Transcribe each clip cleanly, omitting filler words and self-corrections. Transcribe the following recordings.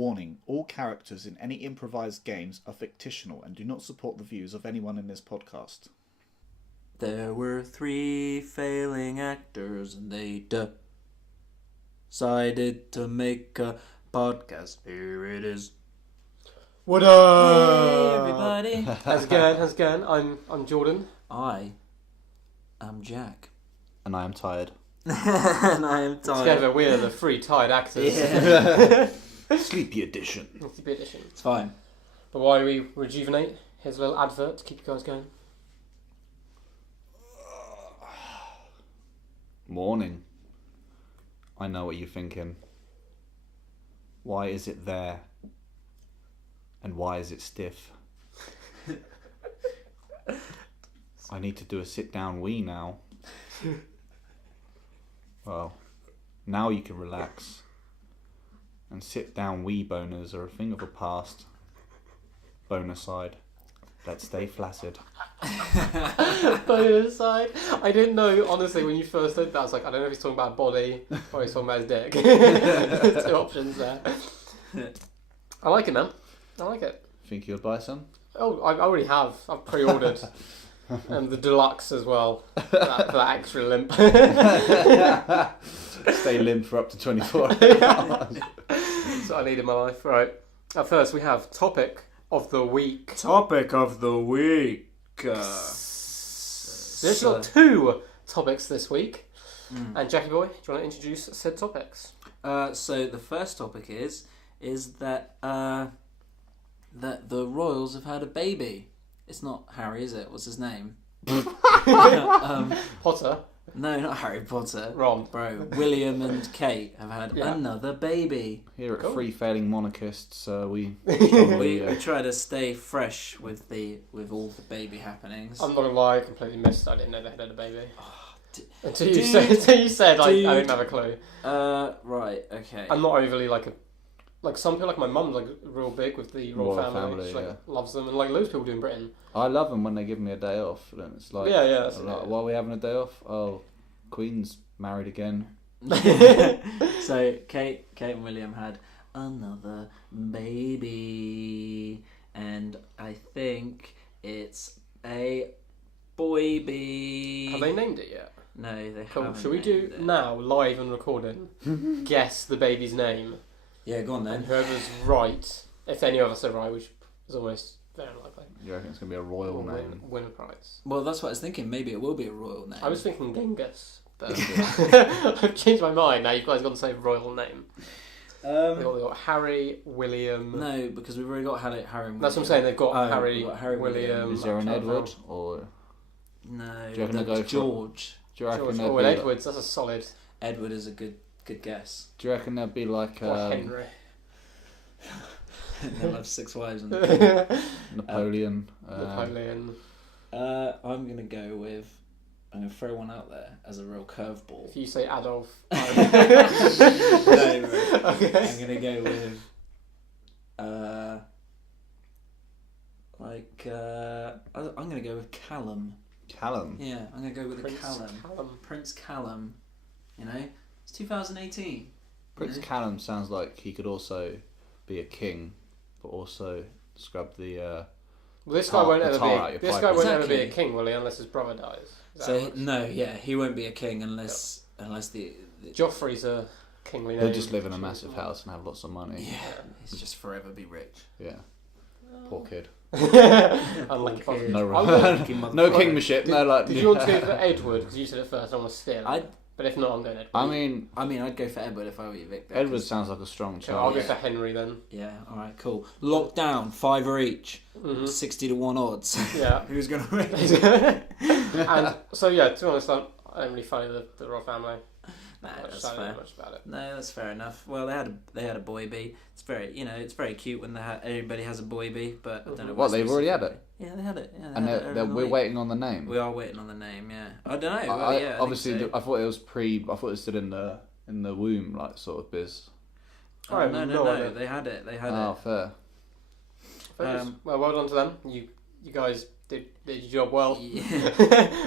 Warning, all characters in any improvised games are fictional and do not support the views of anyone in this podcast. There were 3 failing actors and they decided to make a podcast. Here it is. What up? Hey everybody. How's it going? I'm Jordan. I am Jack. And I am tired. And I am tired. Together we are the 3 tired actors. Yeah. Sleepy edition. Sleepy edition. It's fine. But while we rejuvenate, here's a little advert to keep you guys going. Morning. I know what you're thinking. Why is it there? And why is it stiff? I need to do a sit-down wee now. Well, now you can relax. And sit-down wee boners are a thing of the past. Boner side. Let's stay flaccid. Boner side. I didn't know, honestly, when you first said that, I was like, I don't know if he's talking about body or he's talking about his dick. 2 options there. I like it, man. I like it. Think you'll buy some? Oh, I already have. I've pre-ordered. And the deluxe as well. For that extra limp. Stay limp for up to 24 hours. That's what I need in my life. Right. At first, we have topic of the week. Topic of the week. So we've got 2 topics this week. And Jackie boy, do you want to introduce said topics? So the first topic is that that the royals have had a baby. It's not Harry, is it? What's his name? Potter. No, not Harry Potter. Ron. Bro, William and Kate have had another baby. Here at 3 Failing Monarchists, we We try to stay fresh with all the baby happenings. I'm not gonna lie, I completely missed. I didn't know they had a baby. Until you said, I didn't have a clue. Right, okay. I'm not overly like some people, like my mum's like real big with the royal family. She loves them, and like loads of people do in Britain. I love them when they give me a day off. And it's like, why are we having a day off? Oh, Queen's married again. So Kate and William had another baby, and I think it's a boy bee. Have they named it yet? No, they Cool. haven't. Should we do named it. now, live and recording? Guess the baby's name. Yeah, go on then. And whoever's right, if any of us are right, which is almost very unlikely, You reckon it's going to be a royal will name? win a prize. Well, that's what I was thinking. Maybe it will be a royal name. I was thinking Genghis, but I've changed my mind. Now you guys got to say royal name. They got Harry, William. No, because we've already got Harry and William. That's what I'm saying. They've got we've got Harry, William. Is there an Edward? Or No, do you reckon they'll go for George. Do you reckon George. there'd Oh, be and Edwards. That's a solid. Edward is a good guess. Do you reckon there'd be like Or Henry. They'll have 6 wives. And Napoleon? Napoleon. I'm gonna go with. I'm gonna throw one out there as a real curveball. If you say Adolf. No, bro. Okay. I'm gonna go with. I'm gonna go with Callum. Callum? Yeah, I'm gonna go with Prince Callum. Prince Callum. You know, it's 2018. Prince Callum sounds like he could also be a king, but also scrub the. Well, this guy won't ever be. This guy won't ever be a Exactly. king, will he? Unless his brother dies. Is that how it So works? no, yeah, he won't be a king unless the Joffrey's a kingly name. He'll just live in a massive house and have lots of money. yeah, he's just forever be rich. Yeah. Poor kid. Unlucky Poor kid. bastard. No, I would- no kingship. No, like. Did you want to go for Edward? Because you said it first. I want to steal. I'd- But if not, I'm going Edward. I mean, I'd go for Edward if I were you, Victor. Edward sounds like a strong So I'll child. go for Henry then. Yeah, all right, cool. Locked down, 5 each, Mm-hmm. 60 to 1 odds. Yeah. Who's gonna win? And so yeah, to be honest, I don't really follow the royal family. Nah, I that's don't know fair. much about it. No, that's fair enough. Well, they had a boy bee. It's very it's very cute when everybody has a boy bee, but I don't know. What, they've already had it? Yeah, they had it. Yeah, And had it earlier in the we're week. waiting on the name. We are waiting on the name. Yeah, I don't know. Well, I yeah, I obviously, think so. I thought it was I thought it was still in the womb, like sort of biz. Oh, no, no idea. they had it. They had Oh, it. fair. Well, well done to them. You guys did your job well. Yeah,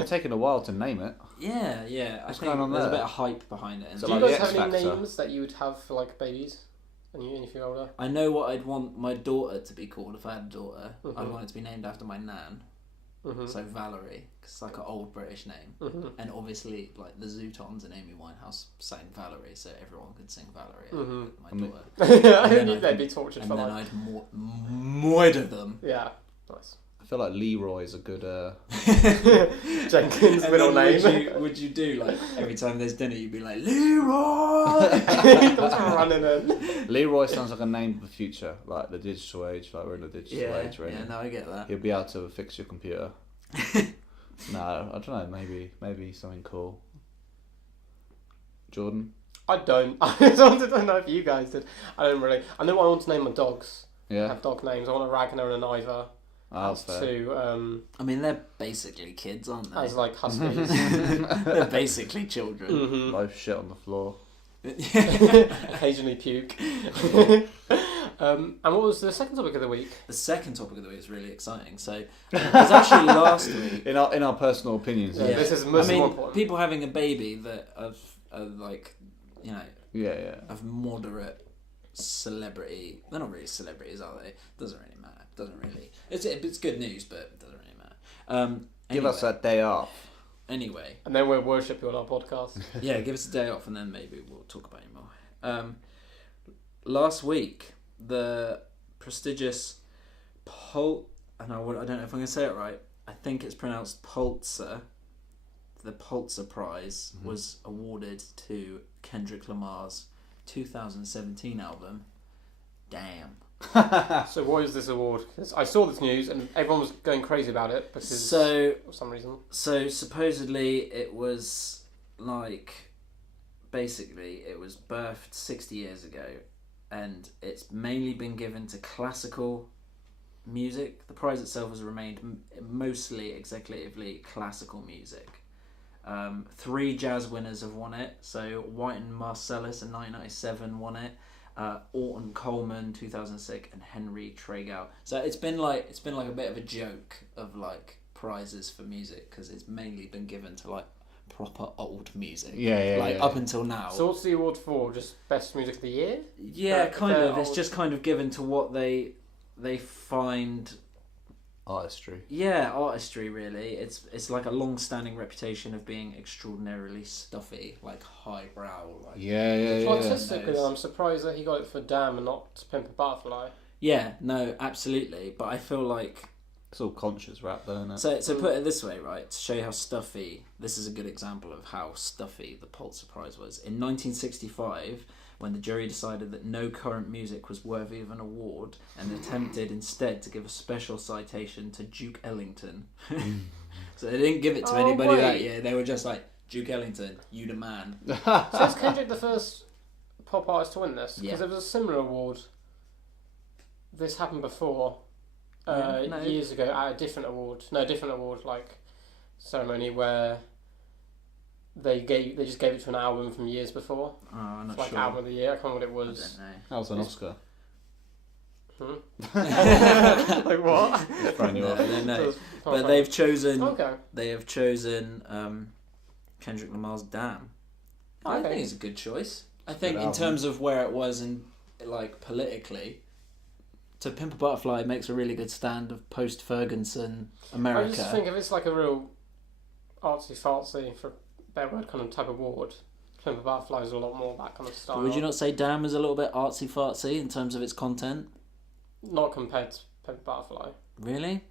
It's taken a while to name it. yeah. I What's think going on there's a there? bit of hype behind it. So Do like you the guys have X any Factor. names that you would have for like babies? And you feel older? I know what I'd want my daughter to be called if I had a daughter. Mm-hmm. I'd want it to be named after my nan. Mm-hmm. So Valerie, because it's like an old British name. Mm-hmm. And obviously, like the Zootons and Amy Winehouse sang Valerie, so everyone could sing Valerie. Mm-hmm. My daughter. I knew they'd be tortured and for then life. I'd murder them. Yeah, nice. I feel like Leroy's a good. Jenkins' middle name. Would you do like every time there's dinner, you'd be like Leroy? That's running in. Leroy sounds like a name of the future, like the digital age. Like we're in the digital age, right? Yeah, no, I get that. He'll be able to fix your computer. No, I don't know. Maybe something cool. Jordan. I don't. I don't know if you guys did. I don't really. I know what I want to name my dogs. I Yeah. have dog names. I want a Ragnar and an Ivor. That's fair. To I mean, they're basically kids, aren't they? as like huskies. They're basically children. Mm-hmm. Both shit on the floor. Occasionally puke. And what was the second topic of the week? The second topic of the week is really exciting. So it was actually last week. In our personal opinions. Yeah, Yeah. this is I most mean, important. people having a baby that are like, you know, Yeah. of moderate celebrity. They're not really celebrities, are they? Doesn't really matter. Doesn't really. It's good news, but it doesn't really matter. Give us that day off. Anyway. And then we'll worship you on our podcast. Yeah, give us a day off, and then maybe we'll talk about you more. Last week, the prestigious I don't know if I'm going to say it right. I think it's pronounced Pulitzer. The Pulitzer Prize was awarded to Kendrick Lamar's 2017 album, Damn. So what is this award? 'Cause I saw this news and everyone was going crazy about it because for some reason. So supposedly it was like, basically it was birthed 60 years ago, and it's mainly been given to classical music. The prize itself has remained mostly executively classical music. 3 jazz winners have won it. So Wynton Marsalis in 1997 won it. Orton Coleman 2006 and Henry Tregout. So it's been like a bit of a joke of like prizes for music, because it's mainly been given to like proper old music. Yeah. Up until now. So what's the award for? Just best music of the year? Yeah, kind of. It's old. just kind of given to what they find. Artistry. Yeah, artistry really. It's like a long-standing reputation of being extraordinarily stuffy, like highbrow. Like Yeah. Artistically, I'm surprised that he got it for Damn and not To Pimp a Butterfly. Yeah, no, absolutely. But I feel like It's all conscious rap, though, isn't it? so put it this way, right? To show you how stuffy, this is a good example of how stuffy the Pulitzer Prize was. In 1965, when the jury decided that no current music was worthy of an award and attempted instead to give a special citation to Duke Ellington. So they didn't give it to anybody that year. They were just like, Duke Ellington, you the man. So is Kendrick the first pop artist to win this? Because Yeah. there was a similar award. This happened before, No. years ago at a different award like ceremony where they just gave it to an album from years before. Oh, I'm not Like sure. album of the year. I can't remember what it I was. don't know. That was an Oscar. Like what? Throwing you off. No. But they've chosen. Okay. They have chosen Kendrick Lamar's "Damn." I Okay. think it's a good choice. I It's a think good in album. terms of where it was in like politically, To Pimp a Butterfly makes a really good stand of post-Ferguson America. I just think if it's like a real artsy fartsy, for a better word, kind of type of award, Pimp a Butterfly is a lot more that kind of style. But would you not say "Damn" is a little bit artsy fartsy in terms of its content? Not compared to Pimp a Butterfly. Really?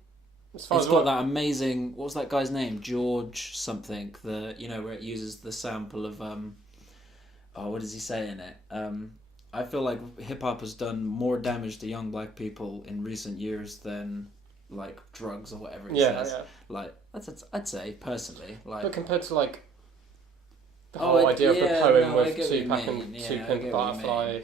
As far It's as got what- that amazing. What was that guy's name? George something. Where it uses the sample of what does he say in it? I feel like hip hop has done more damage to young black people in recent years than like drugs or whatever it says. Yeah. Like I'd say personally, like But compared to like the Oh, whole idea of the yeah, poem no, I with get what you Tupac mean. and Yeah, Two I Pimp get a what you Butterfly,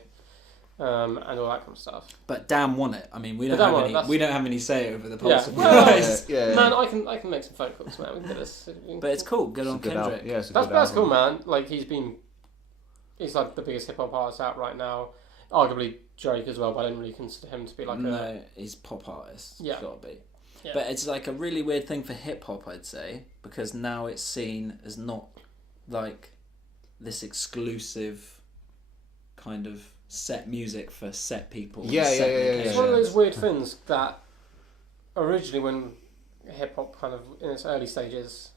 and all that kind of stuff. But Damn won it. I mean, we But don't Damn have won it, any. that's- We don't have any say over the Yeah. Pulitzer Well, Prize. Yeah. Man, I can make some phone calls, man. We can do this. But it's cool. Good It's a on good Kendrick. album. Yeah, it's a That's good that's album. cool, man. Like he's like the biggest hip hop artist out right now. Arguably Drake as well, but I don't really consider him to be like No, he's pop artist. Yeah. It's gotta be. Yeah. But it's like a really weird thing for hip hop, I'd say, because now it's seen as not like this exclusive kind of set music for set people. Yeah, set yeah. It's one of those weird things that originally, when hip hop kind of in its early stages,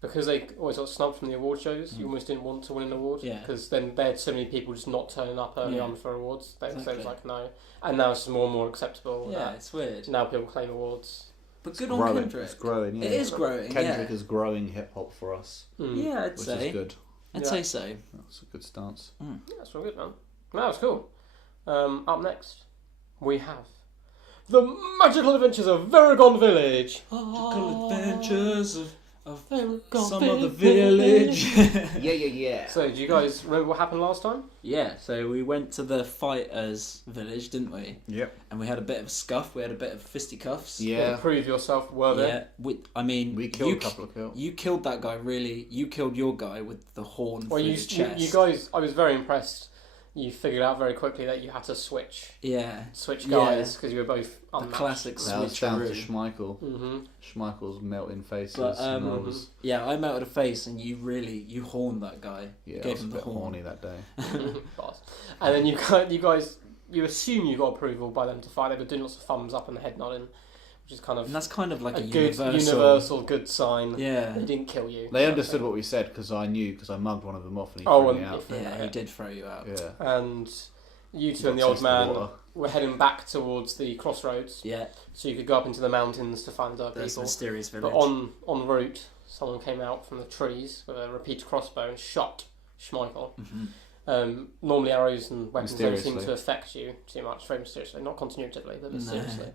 because they always got snubbed from the award shows, you almost didn't want to win an award. Yeah. Because then they had so many people just not turning up early Yeah. on for awards. They Exactly. was like, no. And now it's just more and more acceptable. Yeah, that it's weird. now people claim awards. But good growing. on Kendrick. It's growing, yeah. It is growing, Kendrick yeah. is growing hip hop for us, Yeah, I'd which say. is good. I'd Yeah. say so. That's a good stance. That's real good, man. That was cool. Up next, we have The Magical Adventures of Veragon Village. Magical adventures of Veragon some other village. Yeah. So, do you guys remember what happened last time? Yeah, so we went to the fighters' village, didn't we? Yep. And we had a bit of a scuff. We had a bit of fisticuffs. Yeah. Prove yourself worthy. Yeah. We killed you a couple of kills. You killed that guy. Really, you killed your guy with the horn Well, through you the chest. you guys, I was very impressed. You figured out very quickly that you had to switch Yeah. guys because you were both The unmatched. classic That was down to switcheroo. Schmeichel. Mm-hmm. Schmeichel's melting faces. But, and I was, Yeah, I melted a face, and you horned that guy. yeah, I gave was a him the bit horn. horny that day. Boss. And then you guys, you assume you got approval by them to fight. They were doing lots of thumbs up and head nodding, which is kind of And that's kind of like a good universal good sign. Yeah. They didn't kill you. They understood what we said because I mugged one of them off and he Oh, threw me and out. Yeah, he did throw you out. Yeah. And you two Got and the old taste of man water. were heading back towards the crossroads, Yeah. so you could go up into the mountains to find other This people. mysterious village. But en route, someone came out from the trees with a repeated crossbow and shot Schmeichel. Mhm. Normally arrows and weapons don't seem Mysteriously. to affect you too much, very mysteriously, not continuatively, but No. mysteriously.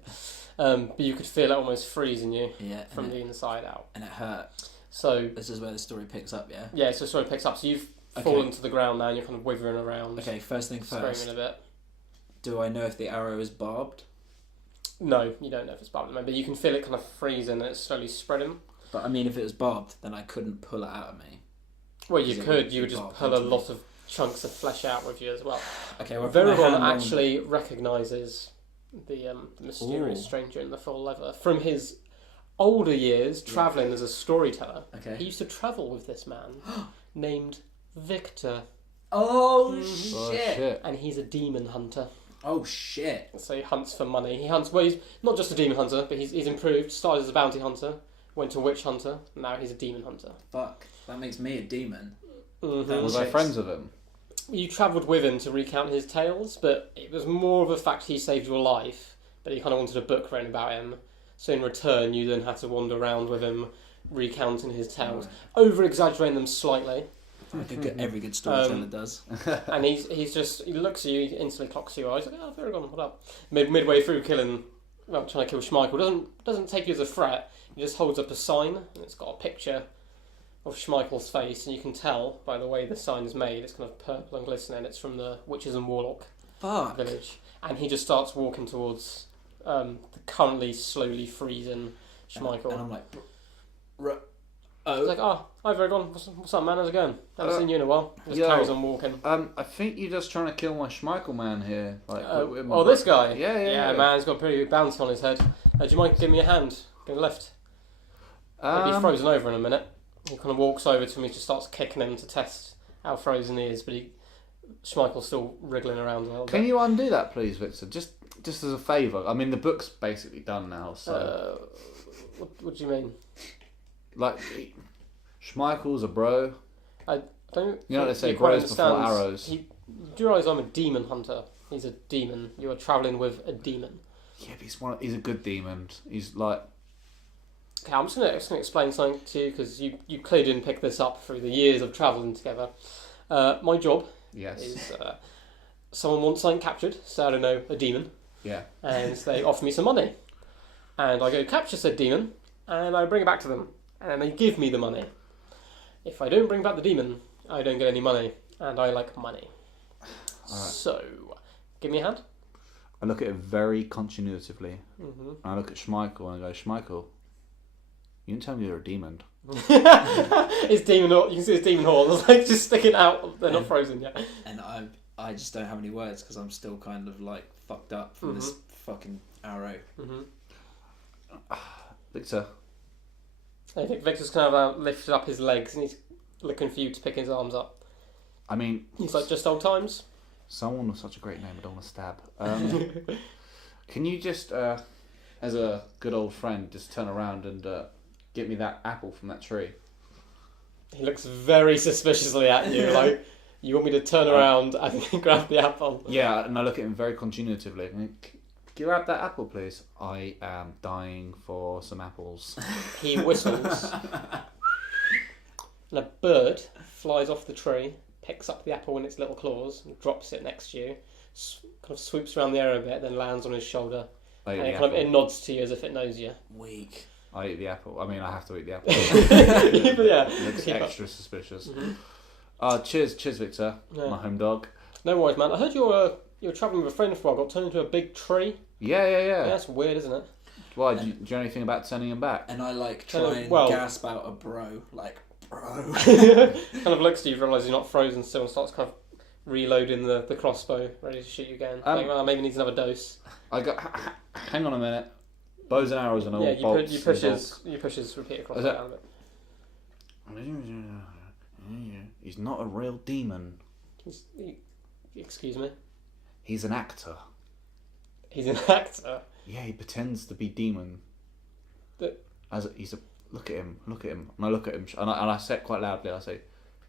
But you could feel it almost freezing you Yeah. from and the inside out. it hurt. So, This is where the story picks up, yeah? yeah, so story picks up. So you've fallen to the ground now and you're kind of withering around, Okay, first thing first. screaming a bit. Do I know if the arrow is barbed? No, you don't know if it's barbed, but you can feel it kind of freezing and it's slowly spreading. But I mean, if it was barbed, then I couldn't pull it out of me. Well, you Is it could. You would really just barbed pull a into lot of chunks of flesh out with you as well. Okay, well, I put my Veragon hand on- actually recognises the mysterious Ooh. stranger in the full leather from his older years travelling as a storyteller. He Okay. used to travel with this man named Victor, Oh, Mhm. Oh, shit. shit. and he's a demon hunter. Oh, shit. So he hunts for money. He hunts. Well, he's not just a demon hunter, but he's improved. Started as a bounty hunter, went to witch hunter. Now he's a demon hunter. Fuck. That makes me a demon. Mhm. Was I Six. friends with him? You travelled with him to recount his tales, but it was more of a fact he saved your life, but he kind of wanted a book written about him. So in return, you then had to wander around with him, recounting his tales, over-exaggerating them slightly. Like every good storyteller does. And he looks at you, he instantly clocks you. He's like, "Oh, Veragon, what up?" Midway through trying to kill Schmeichel, doesn't take you as a threat. He just holds up a sign, and it's got a picture of Schmeichel's face, and you can tell by the way the sign is made. It's kind of purple and glistening. It's from the Witches and Warlock Fuck. village, and he just starts walking towards the currently slowly freezing Schmeichel. And I'm like, He's like, "Oh, hi Veragon, what's up, man? How's it going? Haven't seen you in a while." Just yo. carries on walking. I think you're just trying to kill my Schmeichel man here. Like, with my This guy? Yeah. Man, he's got a pretty big bounty on his head. Do you mind giving me a hand? Give a lift. He'll be frozen over in a minute. He kind of walks over to him, he just starts kicking him to test how frozen he is, but Schmeichel's still wriggling around a little Can bit. you undo that, please, Victor? Just as a favour. I mean, the book's basically done now, so What do you mean? like, Schmeichel's a bro. Don't You know what they think say, he quite bros before understands. arrows. Do you realise I'm a demon hunter? He's a demon. You are travelling with a demon. Yeah, but he's a good demon. He's like, Okay, I'm just gonna explain something to you because you clearly didn't pick this up through the years of travelling together. My job yes, is someone wants something captured, so I don't know, a demon, yeah. and they offer me some money, and I go capture said demon, and I bring it back to them, and they give me the money. If I don't bring back the demon, I don't get any money, and I like money. Alright. So, give me a hand. I look at it very continuatively. Mm-hmm. I look at Schmeichel and I go, Schmeichel, you didn't tell me you're a demon. His demon, you can see his demon horns like just sticking out. They're not frozen yet. and I just don't have any words because I'm still kind of like fucked up from this fucking arrow. Mm-hmm. Victor, I think Victor's kind of lifted up his legs and he's looking for you to pick his arms up. I mean, He's like, just old times. Someone with such a great name, I don't want to stab. Can you just, as a good old friend, just turn around and get me that apple from that tree? He looks very suspiciously at you, like, you want me to turn around and grab the apple? Yeah, and I look at him very congenitively. Can you grab that apple, please? I am dying for some apples. He whistles, and a bird flies off the tree, picks up the apple in its little claws, and drops it next to you, kind of swoops around the air a bit, then lands on his shoulder, and it nods to you as if it knows you. Weak. I eat the apple. I mean, I have to eat the apple. Yeah. It looks extra suspicious. Cheers, Victor, my home dog. No worries, man. I heard you were travelling with a friend for a while, got turned into a big tree. Yeah. That's weird, isn't it? Why? Do you know anything about turning him back? And I try and gasp out a bro, like, bro. Kind of looks to you, realises you're not frozen still, and starts kind of reloading the crossbow, ready to shoot you again. Maybe needs another dose. Hang on a minute. Bows and arrows and all. Yeah, you push his repeater crossbow down a bit. He's not a real demon. Excuse me? He's an actor. He's an actor? Yeah, he pretends to be demon. Look at him. And I look at him, and I say it quite loudly. I say,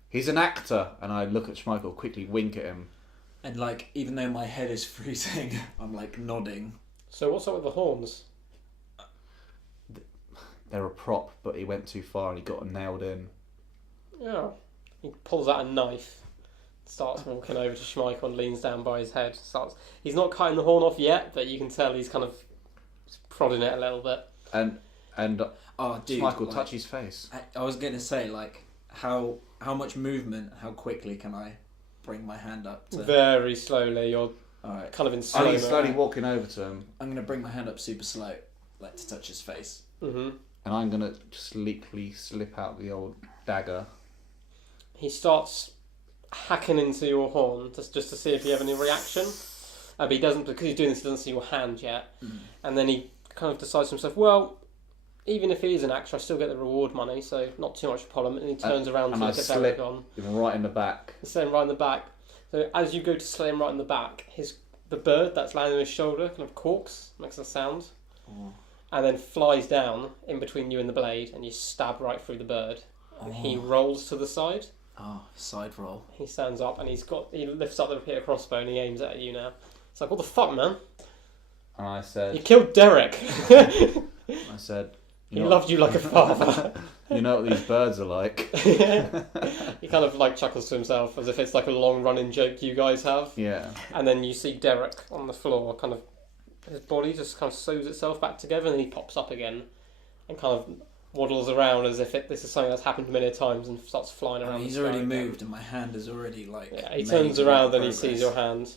he's an actor. And I look at Schmeichel, quickly wink at him. And like, even though my head is freezing, I'm like nodding. So what's up with the horns? They're a prop, but he went too far and he got nailed in. Yeah. He pulls out a knife, starts walking over to Schmeichel and leans down by his head. He's not cutting the horn off yet, but you can tell he's kind of prodding it a little bit. And dude, Schmeichel, touch his face. I was going to say, like, how much movement, how quickly can I bring my hand up to... Very slowly. You're Alright. kind of in slow He's slowly walking over to him. I'm going to bring my hand up super slow, like to touch his face. Mm-hmm. And I'm going to sleekly slip out the old dagger. He starts hacking into your horn just to see if you have any reaction. But he doesn't, because he's doing this, he doesn't see your hand yet. And then he kind of decides to himself, well, even if he is an actor, I still get the reward money, so not too much of a problem. And he turns around to look at Baragon. Right in the back. Slit him right in the back. So as you go to slit him right in the back, the bird that's landing on his shoulder kind of corks, makes a sound. And then flies down in between you and the blade, and you stab right through the bird. And he rolls to the side. Oh, side roll. He stands up and he lifts up the repeater crossbow and he aims at you now. It's like, what the fuck, man? And I said... You killed Derek! I said... He loved you like a father. You know what these birds are like. He kind of like chuckles to himself as if it's like a long running joke you guys have. Yeah. And then you see Derek on the floor, kind of his body just kind of sews itself back together, and then he pops up again and kind of waddles around as if this is something that's happened many times, and starts flying around. He's already moved and my hand is already like... Yeah, he turns around and he sees your hand.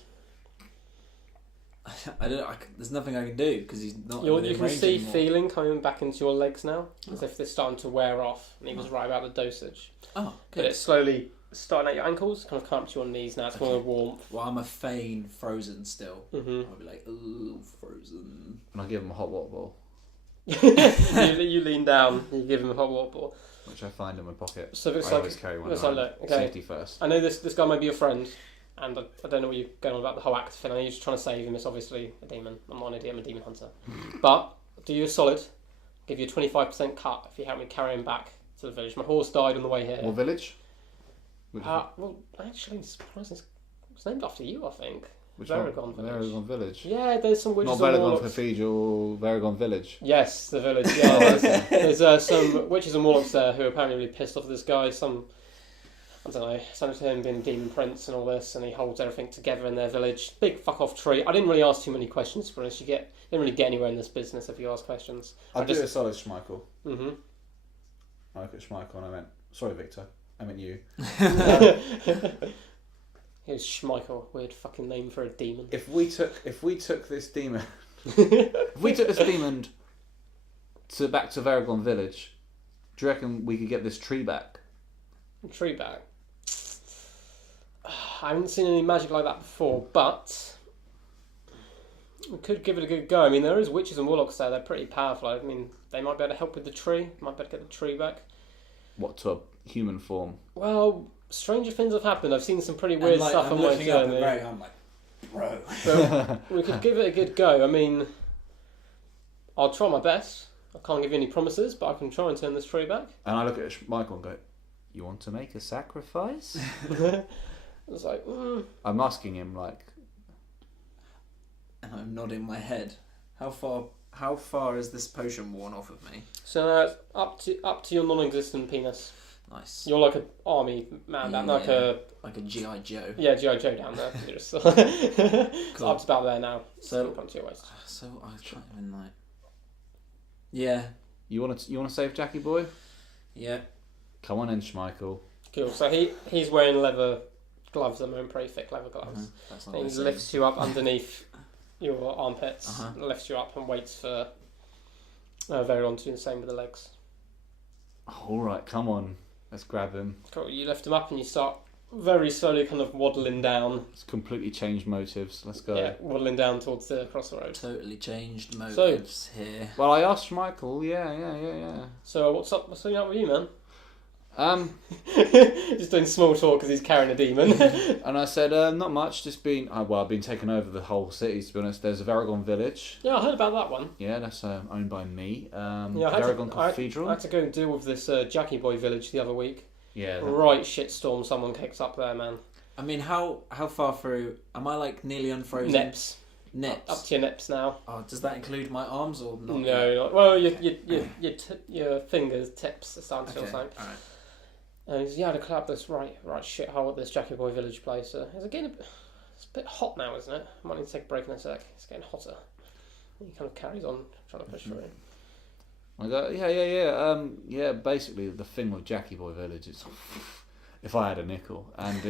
There's nothing I can do because he's not. You can see feeling coming back into your legs now, as if they're starting to wear off. And he was right about the dosage. Oh, good. But it's slowly starting at your ankles, kind of come up to your knees now. It's more warmth. Well, I'm a feign frozen still. Mm-hmm. I'll be like, ooh, frozen. And I give him a hot water ball. you lean down. You give him a hot water ball, which I find in my pocket. So I always carry one. Looks like, look, okay. Safety first. I know this guy might be your friend. And I don't know what you're going on about the whole act thing. I know you're just trying to save him. It's obviously a demon. I'm not an idiot. I'm a demon hunter. But do you a solid. Give you a 25% cut if you help me carry him back to the village. My horse died on the way here. What village? Well, actually, it's named after you, I think. Which Varagon one? Village. Varagon Village. Yeah, there's some witches Not and Varagon warlocks. Cathedral, Varagon Village. Yes, the village. Yeah, there's some witches and warlocks there who are apparently really pissed off at this guy. I don't know, something to him being demon prince and all this, and he holds everything together in their village. Big fuck off tree. I didn't really ask too many questions, to be honest. You didn't really get anywhere in this business if you ask questions. I'll do it as solid, Schmeichel. Mm-hmm. I look at Schmeichel and I went, sorry Victor, I meant you. Here's Schmeichel, weird fucking name for a demon. If we took this demon back to Varagon Village, do you reckon we could get this tree back? Tree back? I haven't seen any magic like that before, but we could give it a good go. I mean, there is witches and warlocks there. They're pretty powerful. I mean, they might be able to help with the tree. Might be able to get the tree back. What, to a human form? Well, stranger things have happened. I've seen some pretty And, weird like, stuff I'm on my looking up at journey. Ray, I'm like, bro. But we could give it a good go. I mean, I'll try my best. I can't give you any promises, but I can try and turn this tree back. And I look at Michael and go, "You want to make a sacrifice?" I was like, I'm asking him like, And I'm nodding my head. How far is this potion worn off of me? So now it's up to your non-existent penis. Nice. You're like an army man, like a G.I. Joe. G.I. Joe down there. It's Cool. up to about there now. So- Come to your waist. So I can't even like. Yeah. "You want to save Jackie boy? Yeah. Come on in, Schmeichel." Cool. So he's wearing leather gloves at the moment, pretty thick leather gloves. That's not And what he I lifts said. you up underneath your armpits, Uh-huh. lifts you up and waits for Veron to do the same with the legs. All right, come on, let's grab him. Cool. You lift him up and you start very slowly kind of waddling down. It's completely changed motives. Let's go. Yeah, waddling down towards the cross the road. Totally changed motives here. Well, I asked Schmeichel. Yeah. So what's up? What's up with you, man? And Just doing small talk because he's carrying a demon. I said, not much. Just been, I've been taking over the whole city. To be honest, there's a Varagon village. Yeah, I heard about that one. Yeah, that's owned by me. Yeah, I Varagon I Cathedral. had to go and deal with this Jackie Boy village the other week. Yeah. Right shitstorm someone kicks up there, man. I mean, how far through? Am I like nearly unfrozen? Nips. Nips. Up to your nips now. Oh, does that include my arms or not? No, not, well, your fingers, tips are starting to feel Okay. something. Alright. And he's, had to clear up this right shithole at this Jackie Boy village place. It's getting it's a bit hot now, isn't it? I might need to take a break in a sec. It's getting hotter. He kind of carries on trying to push through. I go, yeah. Basically, the thing with Jackie Boy Village is, if I had a nickel, and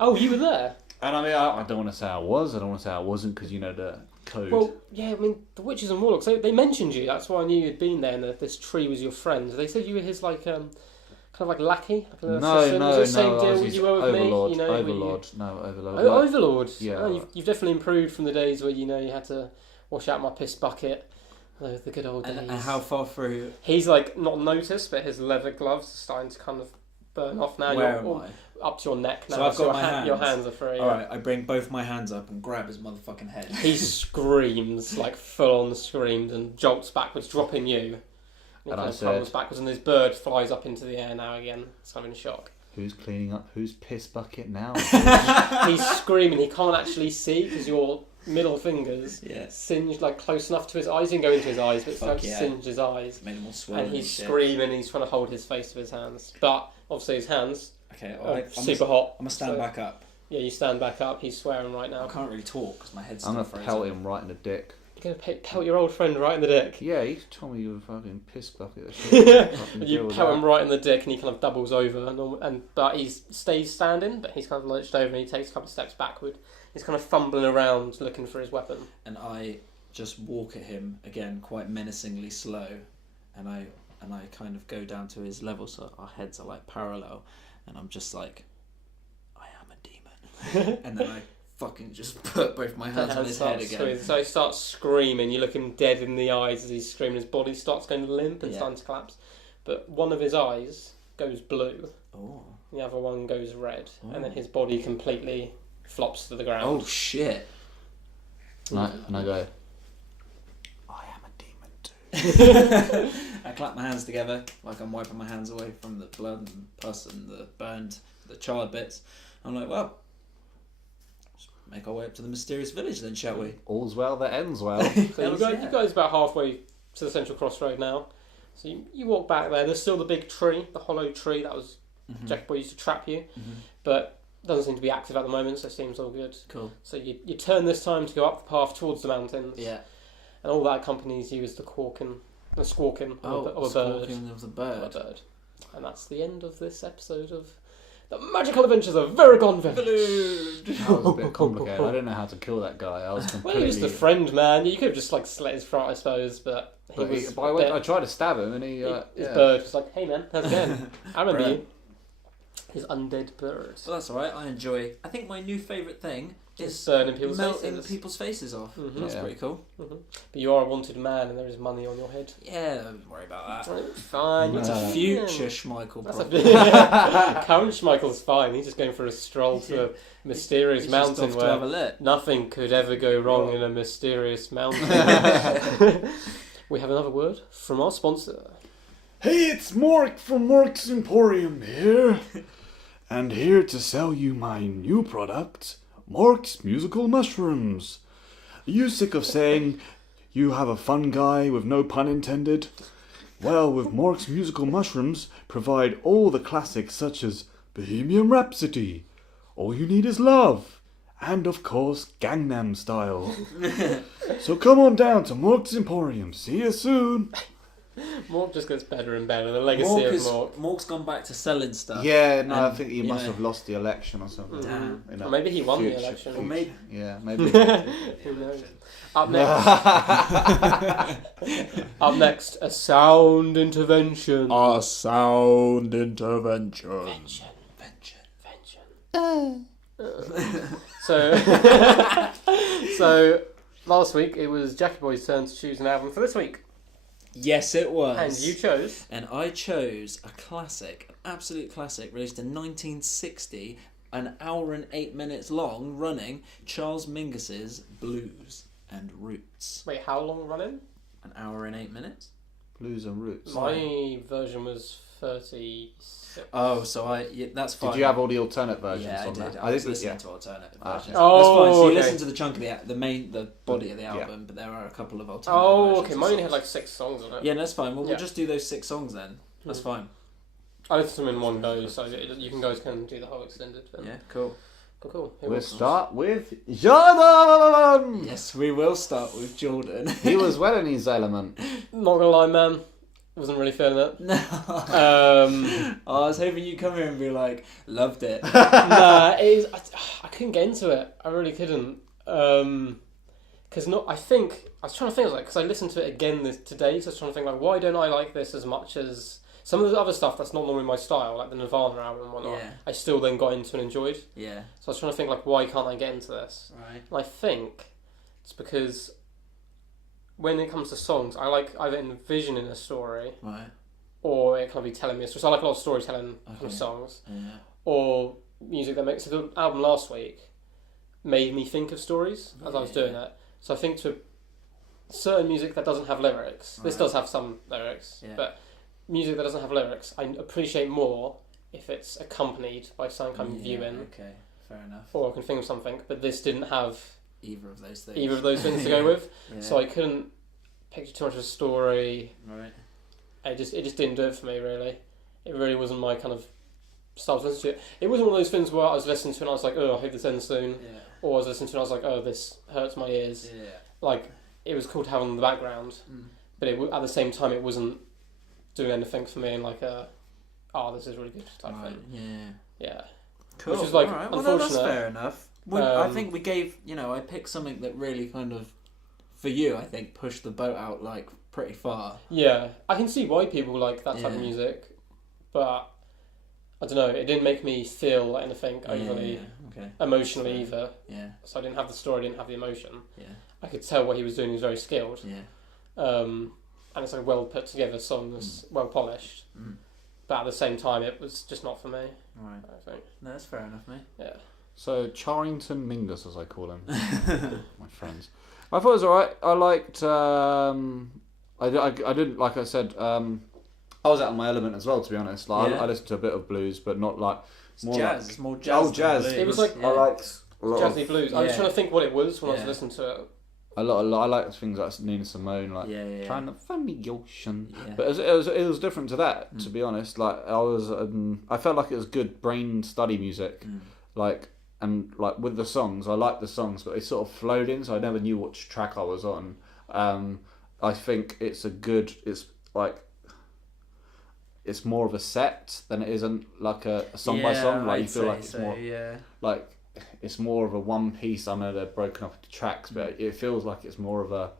Oh, you were there? and I mean, I don't want to say I was. I don't want to say I wasn't because you know the code. Well, yeah. I mean, the witches and warlocks. They mentioned you. That's why I knew you'd been there. And that this tree was your friend. They said you were his like kind of like lackey. Like an assistant. Was it the same I deal was with his you were with overlord. me? You know, Overlord. No, Overlord. Oh, Overlord. Yeah. Oh, you've definitely improved from the days where you had to wash out my piss bucket. The good old days. And how far through? He's like not noticed, but his leather gloves are starting to kind of burn off now. Where You're am all I? up to your neck now. So I've got your my hands. Your hands are free. All right, I bring both my hands up and grab his motherfucking head. He screams, like full on screams, and jolts backwards, dropping you. He And kind I of said- tumbles backwards, and his bird flies up into the air now again. It's kind of in shock. Who's cleaning up whose piss bucket now? He's screaming. He can't actually see because your middle fingers Yes. singed like close enough to his eyes. You can go into his eyes, but it's Fuck like yeah. singed his eyes. Made him all swollen. And he's shit. screaming. He's trying to hold his face with his hands, but obviously his hands Okay, are super hot. I'm gonna stand so- back up. Yeah, you stand back up. He's swearing right I now. can't really talk because my head's I'm still gonna frozen. pelt him right in the dick. You're gonna pelt your old friend right in the dick. Yeah, he told me you were a fucking piss bucket. Of shit. Fucking You deal with pelt him that. right in the dick, and he kind of doubles over, but he stays standing, but he's kind of lurched over, and he takes a couple of steps backward. He's kind of fumbling around, looking for his weapon. And I just walk at him again, quite menacingly slow, and I kind of go down to his level, so our heads are like parallel, and I'm just like, I am a demon, and then I fucking just put both my hands on his head again. So he starts screaming. You look him dead in the eyes as he's screaming. His body starts going limp and Yeah. starting to collapse. But one of his eyes goes blue. Oh. The other one goes red, and then Oh. his body completely flops to the ground. Oh shit! And I go, I am a demon too. I clap my hands together like I'm wiping my hands away from the blood and pus and the burned, the charred bits. I'm like, well, let's make our way up to the mysterious village then, shall we? All's well that ends well. So you guys about halfway to the central crossroad now. So you walk back there. There's still the big tree, the hollow tree that was Mhm. Jackie Boy used to trap you, Mhm. but doesn't seem to be active at the moment, so it seems all good. Cool. So you turn this time to go up the path towards the mountains, Yeah. and all that accompanies you is the squawking of a bird. Squawking of the Of bird. a bird. And that's the end of this episode of The Magical Adventures of Varagon Village. That was a bit complicated. I didn't know how to kill that guy. I was Well, completely. he was the friend, man. You could have just like slit his throat, I suppose, but he was. I tried to stab him, and he. his bird was like, "Hey, man, how's it going? I remember you." His undead bird. So that's alright, I enjoy. I think my new favourite thing, Just burning people's melting faces. people's faces off. Mhm. That's Yeah. pretty cool. But you are a wanted man, and there is money on your head. Yeah, don't worry about that. Right, fine. That's you're a fine. future Schmeichel That's problem. Current Schmeichel's fine. He's just going for a stroll to a mysterious He's just mountain off to have a where look. nothing could ever go wrong in a mysterious mountain. We have another word from our sponsor. Hey, it's Mork from Mork's Emporium here. And here to sell you my new product, Mork's Musical Mushrooms. Are you sick of saying you have a fun guy with no pun intended? Well, with Mork's Musical Mushrooms, provide all the classics such as Bohemian Rhapsody, All You Need Is Love, and of course Gangnam Style. So come on down to Mork's Emporium. See you soon. Mork just gets better and better. The legacy of Mork. Mork's gone back to selling stuff. Yeah, no, I And, think he you must know- have lost the election or something. Damn. You know, Or maybe he won the future- election. Or maybe. Yeah, maybe. Who knows? Up next, a sound intervention. A sound intervention. So, so last week it was Jackie Boy's turn to choose an album for this week, Yes, it was. and you chose. And I chose a classic, an absolute classic, released in 1960, an hour and 8 minutes long, running, Charles Mingus's Blues and Roots. Wait, how long running? An hour and 8 minutes? Blues and Roots. My version was 36. Oh, so that's fine. Did you have all the alternate versions Yeah, I on did. that? I was did, listening yeah. to alternative Ah, versions. okay. That's fine. So you okay. listen to the chunk of the body of the Yeah. album, but there are a couple of alternative Oh, versions okay. of Mine only songs. had like 6 songs on it. Yeah, that's fine. Well, Yeah. we'll just do those 6 songs then. That's fine. I listened to them in one go, so you guys can do the whole extended. Then. Yeah, cool. Cool. Who We'll else? start with Jordan! Yes, we will start with Jordan. He was well in his element. Not gonna lie, man. Wasn't really feeling it. No. Um, I was hoping you'd come here and be like, loved it. nah, it is. I couldn't get into it. I really couldn't. Because I was trying to think because I listened to it again today. So I was trying to think like, why don't I like this as much as some of the other stuff that's not normally my style, like the Nirvana album and whatnot. Yeah. I still then got into and enjoyed. Yeah. So I was trying to think like, why can't I get into this? Right. And I think it's because when it comes to songs, I like either envisioning a story Right. or it can be telling me a story. So I like a lot of storytelling from Okay. songs. Yeah. Or music that makes... So the album last week made me think of stories as I was doing it. So I think to certain music that doesn't have lyrics, this Right. does have some lyrics, Yeah. but music that doesn't have lyrics, I appreciate more if it's accompanied by some kind of viewing, Okay, fair enough. or I can think of something, but this didn't have Either of those things. either of those things to go with, Yeah. so I couldn't picture too much of a story. Right. It just didn't do it for me, really. It really wasn't my kind of style to listen to it. It wasn't one of those things where I was listening to it and I was like, oh, I hope this ends soon. Yeah. Or I was listening to it and I was like, oh, this hurts my ears. Yeah. Like, it was cool to have on the background, but at the same time, it wasn't doing anything for me in like a, oh, this is really good type Right. thing. Yeah. Yeah. Cool. Which is, like, Alright, well, no, that's unfortunate. fair enough. I Um, think we gave, I picked something that really kind of, for you, I think, pushed the boat out, like, pretty far. Yeah. I can see why people like that type of Yeah. music, but I don't know, it didn't make me feel anything overly Yeah. Okay. emotionally Fair. either. Yeah. So I didn't have the story, I didn't have the emotion. Yeah. I could tell what he was doing, he was very skilled. Yeah. And it's like a well put together song, that's well polished. Mm. But at the same time, it was just not for me, Alright. I think. No, that's fair enough, mate. Yeah. So, Charrington Mingus, as I call him. My friends. I thought it was alright. I liked... I didn't, like I said... I was out of my element as well, to be honest. Like, Yeah. I listened to a bit of blues, but not like... It's more jazz. like- It's more jazz. Oh, jazz. than It was blues. like- Yeah. I liked a lot Jazzy of... blues. I was Yeah. trying to think what it was when I was Yeah. listening to it. I like things like Nina Simone, like Yeah. trying to find me the ocean. Yeah. But it was different to that, to be honest. Like I felt like it was good brain study music, like with the songs. I liked the songs, but it sort of flowed in, so I never knew which track I was on. I think it's more of a set than it isn't like a song by song. Like you feel like it's more like it's more of a one piece. I know they're broken up into tracks, but it feels like it's more of a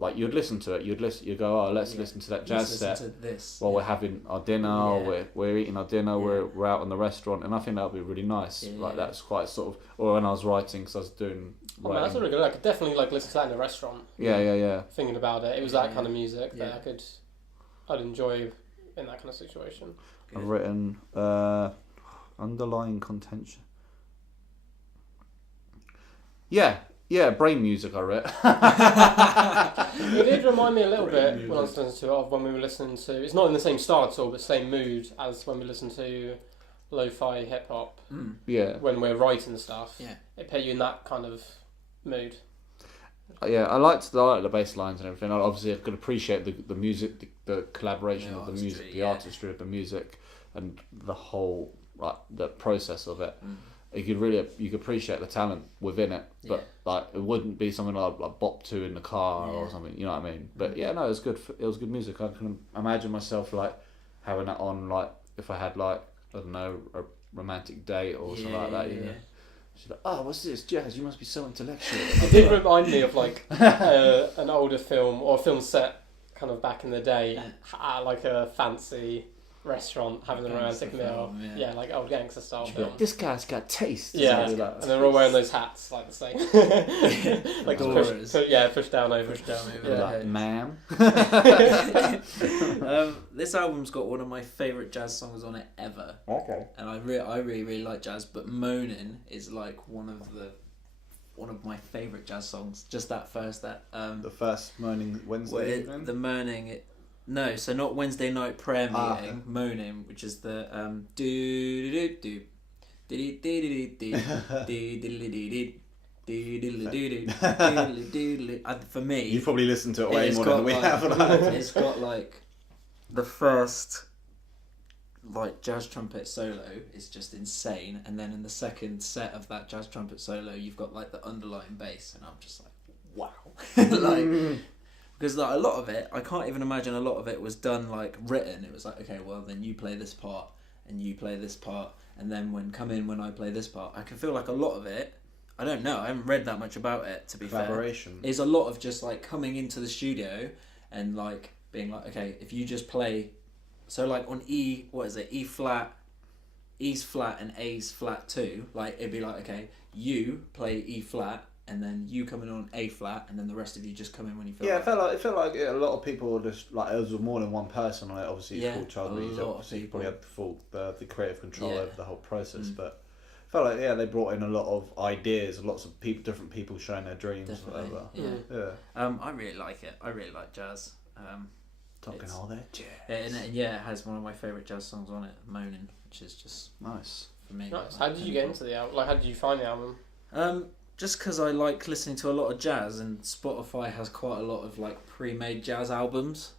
like you'd listen to it, you'd go, oh, let's listen to that jazz set to this while we're having our dinner, or we're eating our dinner, we're out in the restaurant, and I think that would be really nice. That's quite sort of, or when I was writing, because I was doing. Oh man, that's really good. I could definitely like listen to that in a restaurant. Yeah. Thinking about it, it was that kind of music that I'd enjoy in that kind of situation. Good. I've written underlying contention. Yeah, brain music I read. It did remind me a little bit when I was listening to it of when we were listening to, it's not in the same style at all, but same mood as when we listened to lo-fi hip-hop. Yeah. When we're writing stuff. Yeah. It put you in that kind of mood. Yeah, I liked the bass lines and everything. Obviously I could appreciate the music, the collaboration of the music, the artistry of the music, and the whole, like, the process of it. You could appreciate the talent within it, but like it wouldn't be something I'd like bop to in the car or something. You know what I mean? But yeah, no, it was good. It was good music. I can imagine myself like having that on, like if I had like, I don't know, a romantic date or something like that. You know, she's like, oh, what's this jazz? You must be so intellectual. It did remind me of like an older film or a film set kind of back in the day, at like a fancy restaurant having a romantic meal, like old gangster style film. Like, this guy's got taste. And they're all wearing those hats like the same, like push down over. Like, ma'am. This album's got one of my favourite jazz songs on it ever. Okay. And I really like jazz, but Moanin' is like one of my favourite jazz songs. Just that first the first Moaning Wednesday evening? The Moaning. No, so not Wednesday night prayer meeting, Moaning, which is the for me, you've probably listened to it way more than we have. It's got like the first like jazz trumpet solo is just insane, and then in the second set of that jazz trumpet solo, you've got like the underlying bass, and I'm just like, wow, like. Because like, a lot of it, I can't even imagine a lot of it was done like written. It was like, okay, well then you play this part and you play this part, and then when I play this part, I can feel like a lot of it. I don't know. I haven't read that much about it, to be fair. Is a lot of just like coming into the studio and like being like, okay, if you just play, so like on E, what is it? E flat, E's flat and A's flat too. Like it'd be like, okay, you play E flat. And then you come in on A flat, and then the rest of you just come in when you feel. Yeah, it felt like a lot of people were just like, there was more than one person on it. Obviously, it's called Child Music. Obviously, you probably had the creative control over the whole process. But I felt like they brought in a lot of ideas, lots of people, different people showing their dreams, whatever. I really like it. I really like jazz. Talking all that jazz. And it has one of my favourite jazz songs on it, "Moanin'," which is just nice for me. Nice. How did you get into the album? Like, how did you find the album? Just because I like listening to a lot of jazz, and Spotify has quite a lot of like pre-made jazz albums,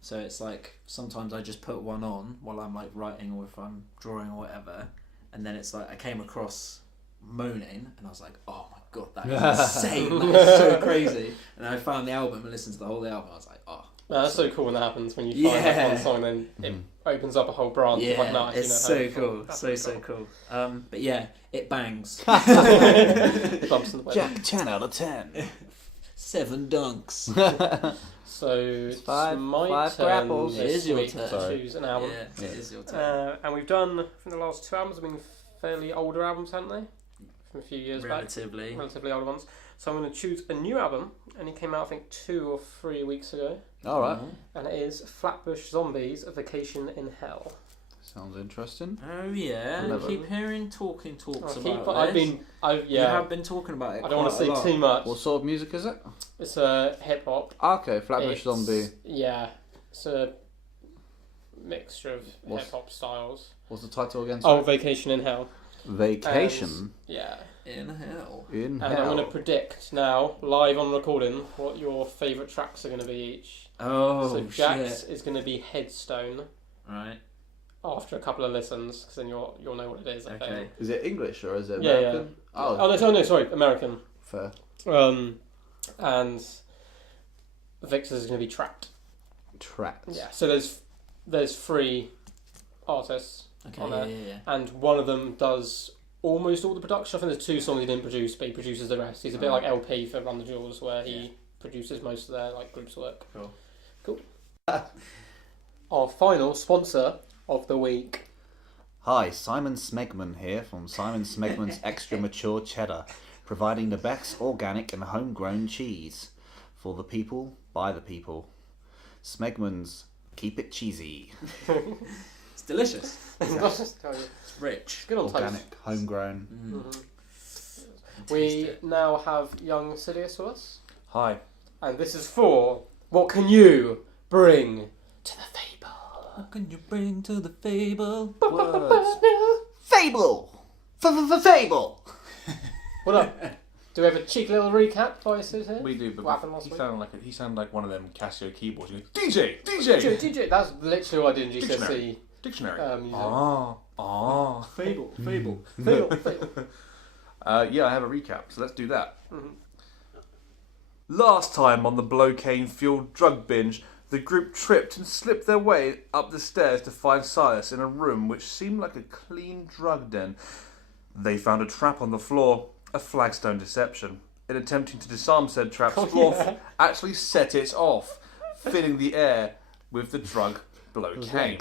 so it's like sometimes I just put one on while I'm like writing or if I'm drawing or whatever, and then it's like I came across Moanin' and I was like, oh my god, that is insane, that is so crazy, and I found the album and listened to the whole album. I was like, oh. No, that's so cool when that happens, when you find that one song and then it opens up a whole branch. Yeah, like, no, it's so cool. So cool. But yeah, it bangs. Bumps in the way. Jack, 10 out of 10. 7 dunks. So it's five grapples. It is your turn. To choose an album. Yeah, it is your turn. And we've done, from the last 2 albums, have been fairly older albums, haven't they? From a few years back. Relatively older ones. So I'm going to choose a new album, and it came out I think 2 or 3 weeks ago. Alright. And it is Flatbush Zombies, A Vacation in Hell. Sounds interesting. Oh yeah, I keep hearing talks about this. You have been talking about it. I don't want to say too much. What sort of music is it? It's a hip hop. Okay, Flatbush Zombie. Yeah, it's a mixture of hip hop styles. What's the title again? Sorry? Oh, Vacation in Hell. Vacation. In hell. And I'm going to predict now, live on recording, what your favourite tracks are going to be each. Oh, so Jack's is going to be Headstone. Right. After a couple of listens, because then you'll know what it is. I think. Is it English or is it American? Yeah. Oh no, sorry, American. Fair. And Victor's is going to be Trapped. Trapped. Yeah. So there's 3 artists on there, and one of them does almost all the production. I think there's 2 songs he didn't produce, but he produces the rest. He's a bit like LP for Run the Jewels, where he produces most of their like group's work. Cool. Our final sponsor of the week. Hi, Simon Smegman here from Simon Smegman's Extra Mature Cheddar, providing the best organic and homegrown cheese. For the people, by the people. Smegman's, keep it cheesy. It's delicious. It's It's rich. good on Organic, toast. homegrown. We now have young Sidious with us, Hi. and this is for what can you bring to the fable? What can you bring to the fable? Words. Fable! Fable! What up? Do we have a cheeky little recap by Sid here? We do, but What happened last he week? sounded like one of them Casio keyboards. You go, DJ, DJ! that's literally what I did in GCSE. Dictionary. Dictionary. Music. Fable. Fable. Yeah, I have a recap, so let's do that. Mhm. Last time on the Blocaine-fueled drug binge, the group tripped and slipped their way up the stairs to find Silas in a room which seemed like a clean drug den. They found a trap on the floor, a flagstone deception. In attempting to disarm said trap, Splorf actually set it off, filling the air with the drug Blocaine.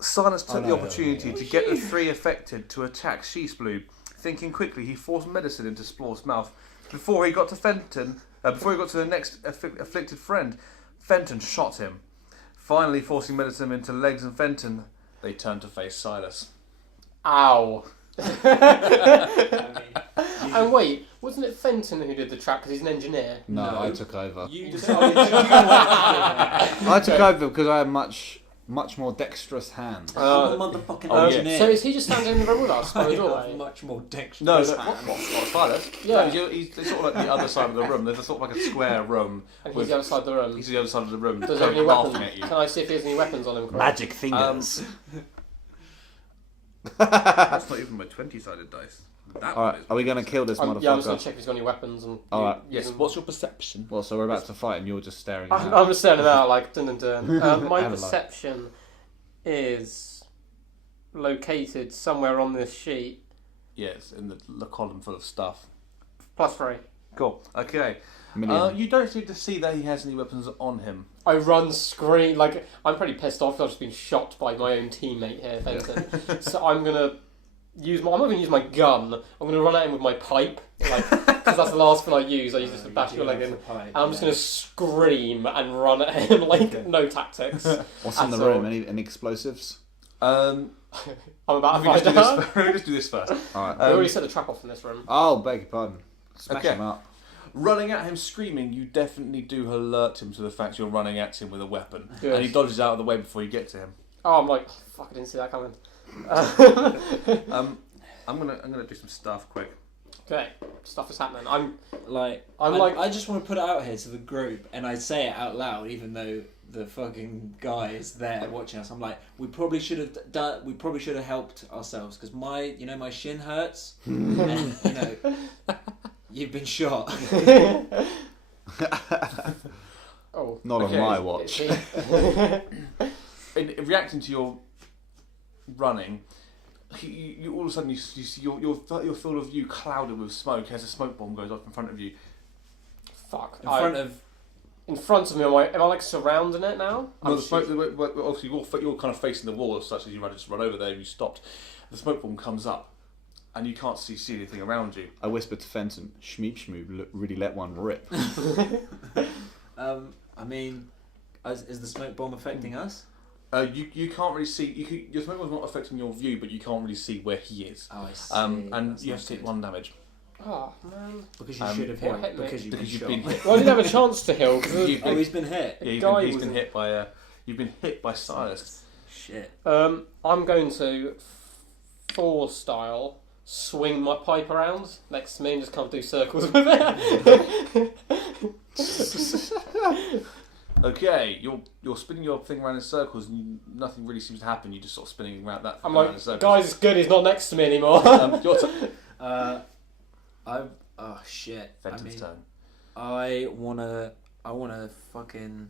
Silas took the opportunity to get the three affected to attack Sheesblue. Thinking quickly, he forced medicine into Splorf's mouth. Before he got to the next afflicted friend, Fenton shot him. Finally, forcing medicine into Legs and Fenton, they turned to face Silas. Ow. And wait, wasn't it Fenton who did the trap because he's an engineer? No, I took over. You decided you wanted to do that. I took over because I have much more dexterous hands. I'm a motherfucking oh, yeah. engineer. So is he just standing in the room with us by the I have doorway? much more dexterous. No, hands. what, Silas? Yeah. No, he's sort of like the other side of the room. There's a sort of like a square room. And he's the other side of the room. He's the other side of the room. Does he have any laughing weapons? at you. Can I see if he has any weapons on him? Chris? Magic fingers. That's not even my 20-sided dice. That one Alright, is. are we going to kill this motherfucker? Yeah, I'm just going to check if he's got any weapons. And Alright. Yes. What's your perception? Well, so we're about to fight and you're just staring at I'm just staring out like dun dun dun. My Have a light. perception is located somewhere on this sheet. Yes, in the column full of stuff. +3. Cool. Okay. Million. You don't seem to see that he has any weapons on him. I run, scream, like, I'm pretty pissed off because I've just been shot by my own teammate here, Fenton. So I'm going to I'm not going to use my gun, I'm going to run at him with my pipe, like, because that's the last thing I use. I use this to bash your leg in. And I'm just going to scream and run at him, like, no tactics. What's in the room? Any explosives? I'm about to Let find me out. just do this first. Alright. We already set the trap off in this room. Oh, beg your pardon. Smash Okay. him up. Running at him screaming, you definitely do alert him to the fact you're running at him with a weapon. Good. And he dodges out of the way before you get to him. Oh, I'm like, fuck, I didn't see that coming. I'm gonna do some stuff quick. Okay, stuff is happening. I just want to put it out here to the group, and I say it out loud, even though the fucking guy is there watching us. I'm like, we probably should have done. We probably should have helped ourselves because my shin hurts, and you've been shot. Oh, Not Okay. on my watch. In reacting to your running, you all of a sudden you see your field of view clouded with smoke as a smoke bomb goes off in front of you. Fuck. In front of me, am I like surrounding it now? No, the smoke. Obviously, you're kind of facing the wall as such as you just run over there. And you stopped. The smoke bomb comes up, and you can't see anything around you. I whispered to Fenton, Schmeep, really let one rip. I mean, is the smoke bomb affecting us? You can't really see. Your smoke bomb's not affecting your view, but you can't really see where he is. Oh, I see. And That's you not have to take good. 1 damage. Oh man. Because you should have what hit hit me? because you've Because been you've shot. been hit. Well, I didn't have a chance to heal. Cause Oh, he's been hit. Yeah, guy he's was- been hit by. You've been hit by Silas. Shit. I'm going to Thor style swing my pipe around next to me and just kind of do circles with it. Okay, you're spinning your thing around in circles, and nothing really seems to happen. You're just sort of spinning around that. I'm around like, in circles. guys, it's good. He's not next to me anymore. Your turn. Oh shit. Fenton's turn. I wanna fucking.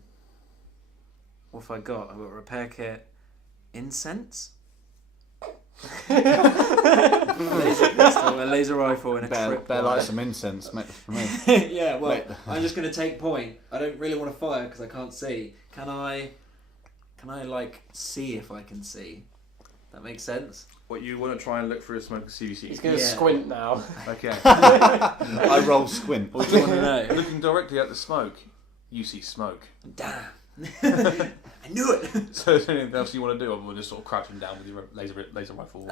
What have I got? I've got a repair kit, incense. A laser rifle, and a Better light some incense, mate, for me. Yeah, well, I'm just going to take point. I don't really want to fire because I can't see. Can I like see if I can see? That makes sense. What, you want to try and look through a smoke and see if you see? He's going to squint now. Okay. I roll squint. What do you want to know? Looking directly at the smoke, you see smoke. Damn. I knew it. So is there anything else you want to do, or we're just sort of crouching down with your laser rifle?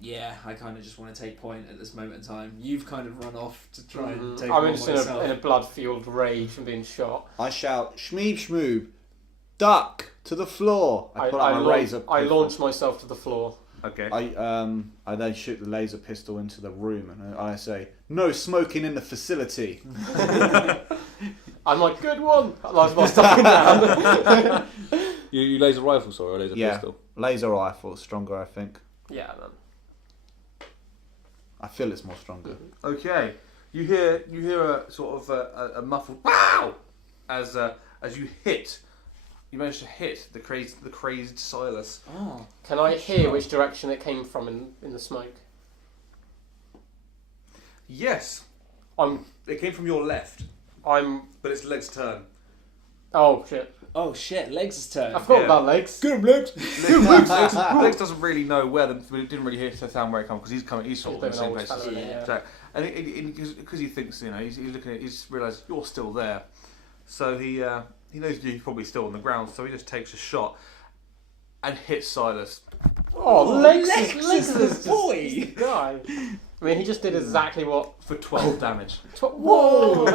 Yeah, I kind of just want to take point at this moment in time. You've kind of run off to try and take I'm point just myself. in a blood-fueled rage from being shot. I shout, Shmeeb Shmoob, duck to the floor. I pull out my laser pistol. I launch myself to the floor. Okay. I then shoot the laser pistol into the room and I say, no smoking in the facility. I'm like, good one! While stepping down. You laser rifle, sorry, or laser pistol? Laser rifle, stronger I think. Yeah, man. I feel it's more stronger. Okay. You hear a sort of a muffled wow as you hit. You managed to hit the crazed Silas. Oh. Can I hear which direction it came from in the smoke? Yes. It came from your left, but its legs turn. Oh, shit. Oh shit! Legs' turn. I forgot about legs. Get him, legs! Legs doesn't really know where it didn't really hear the sound where it comes because he's sort of in the same place as you. Yeah. So, and because he thinks he's looking at, he's realised you're still there, so he knows you're probably still on the ground, so he just takes a shot and hits Silas. Oh, Legs is the boy. This guy. I mean, he just did exactly what. For 12 damage. Whoa!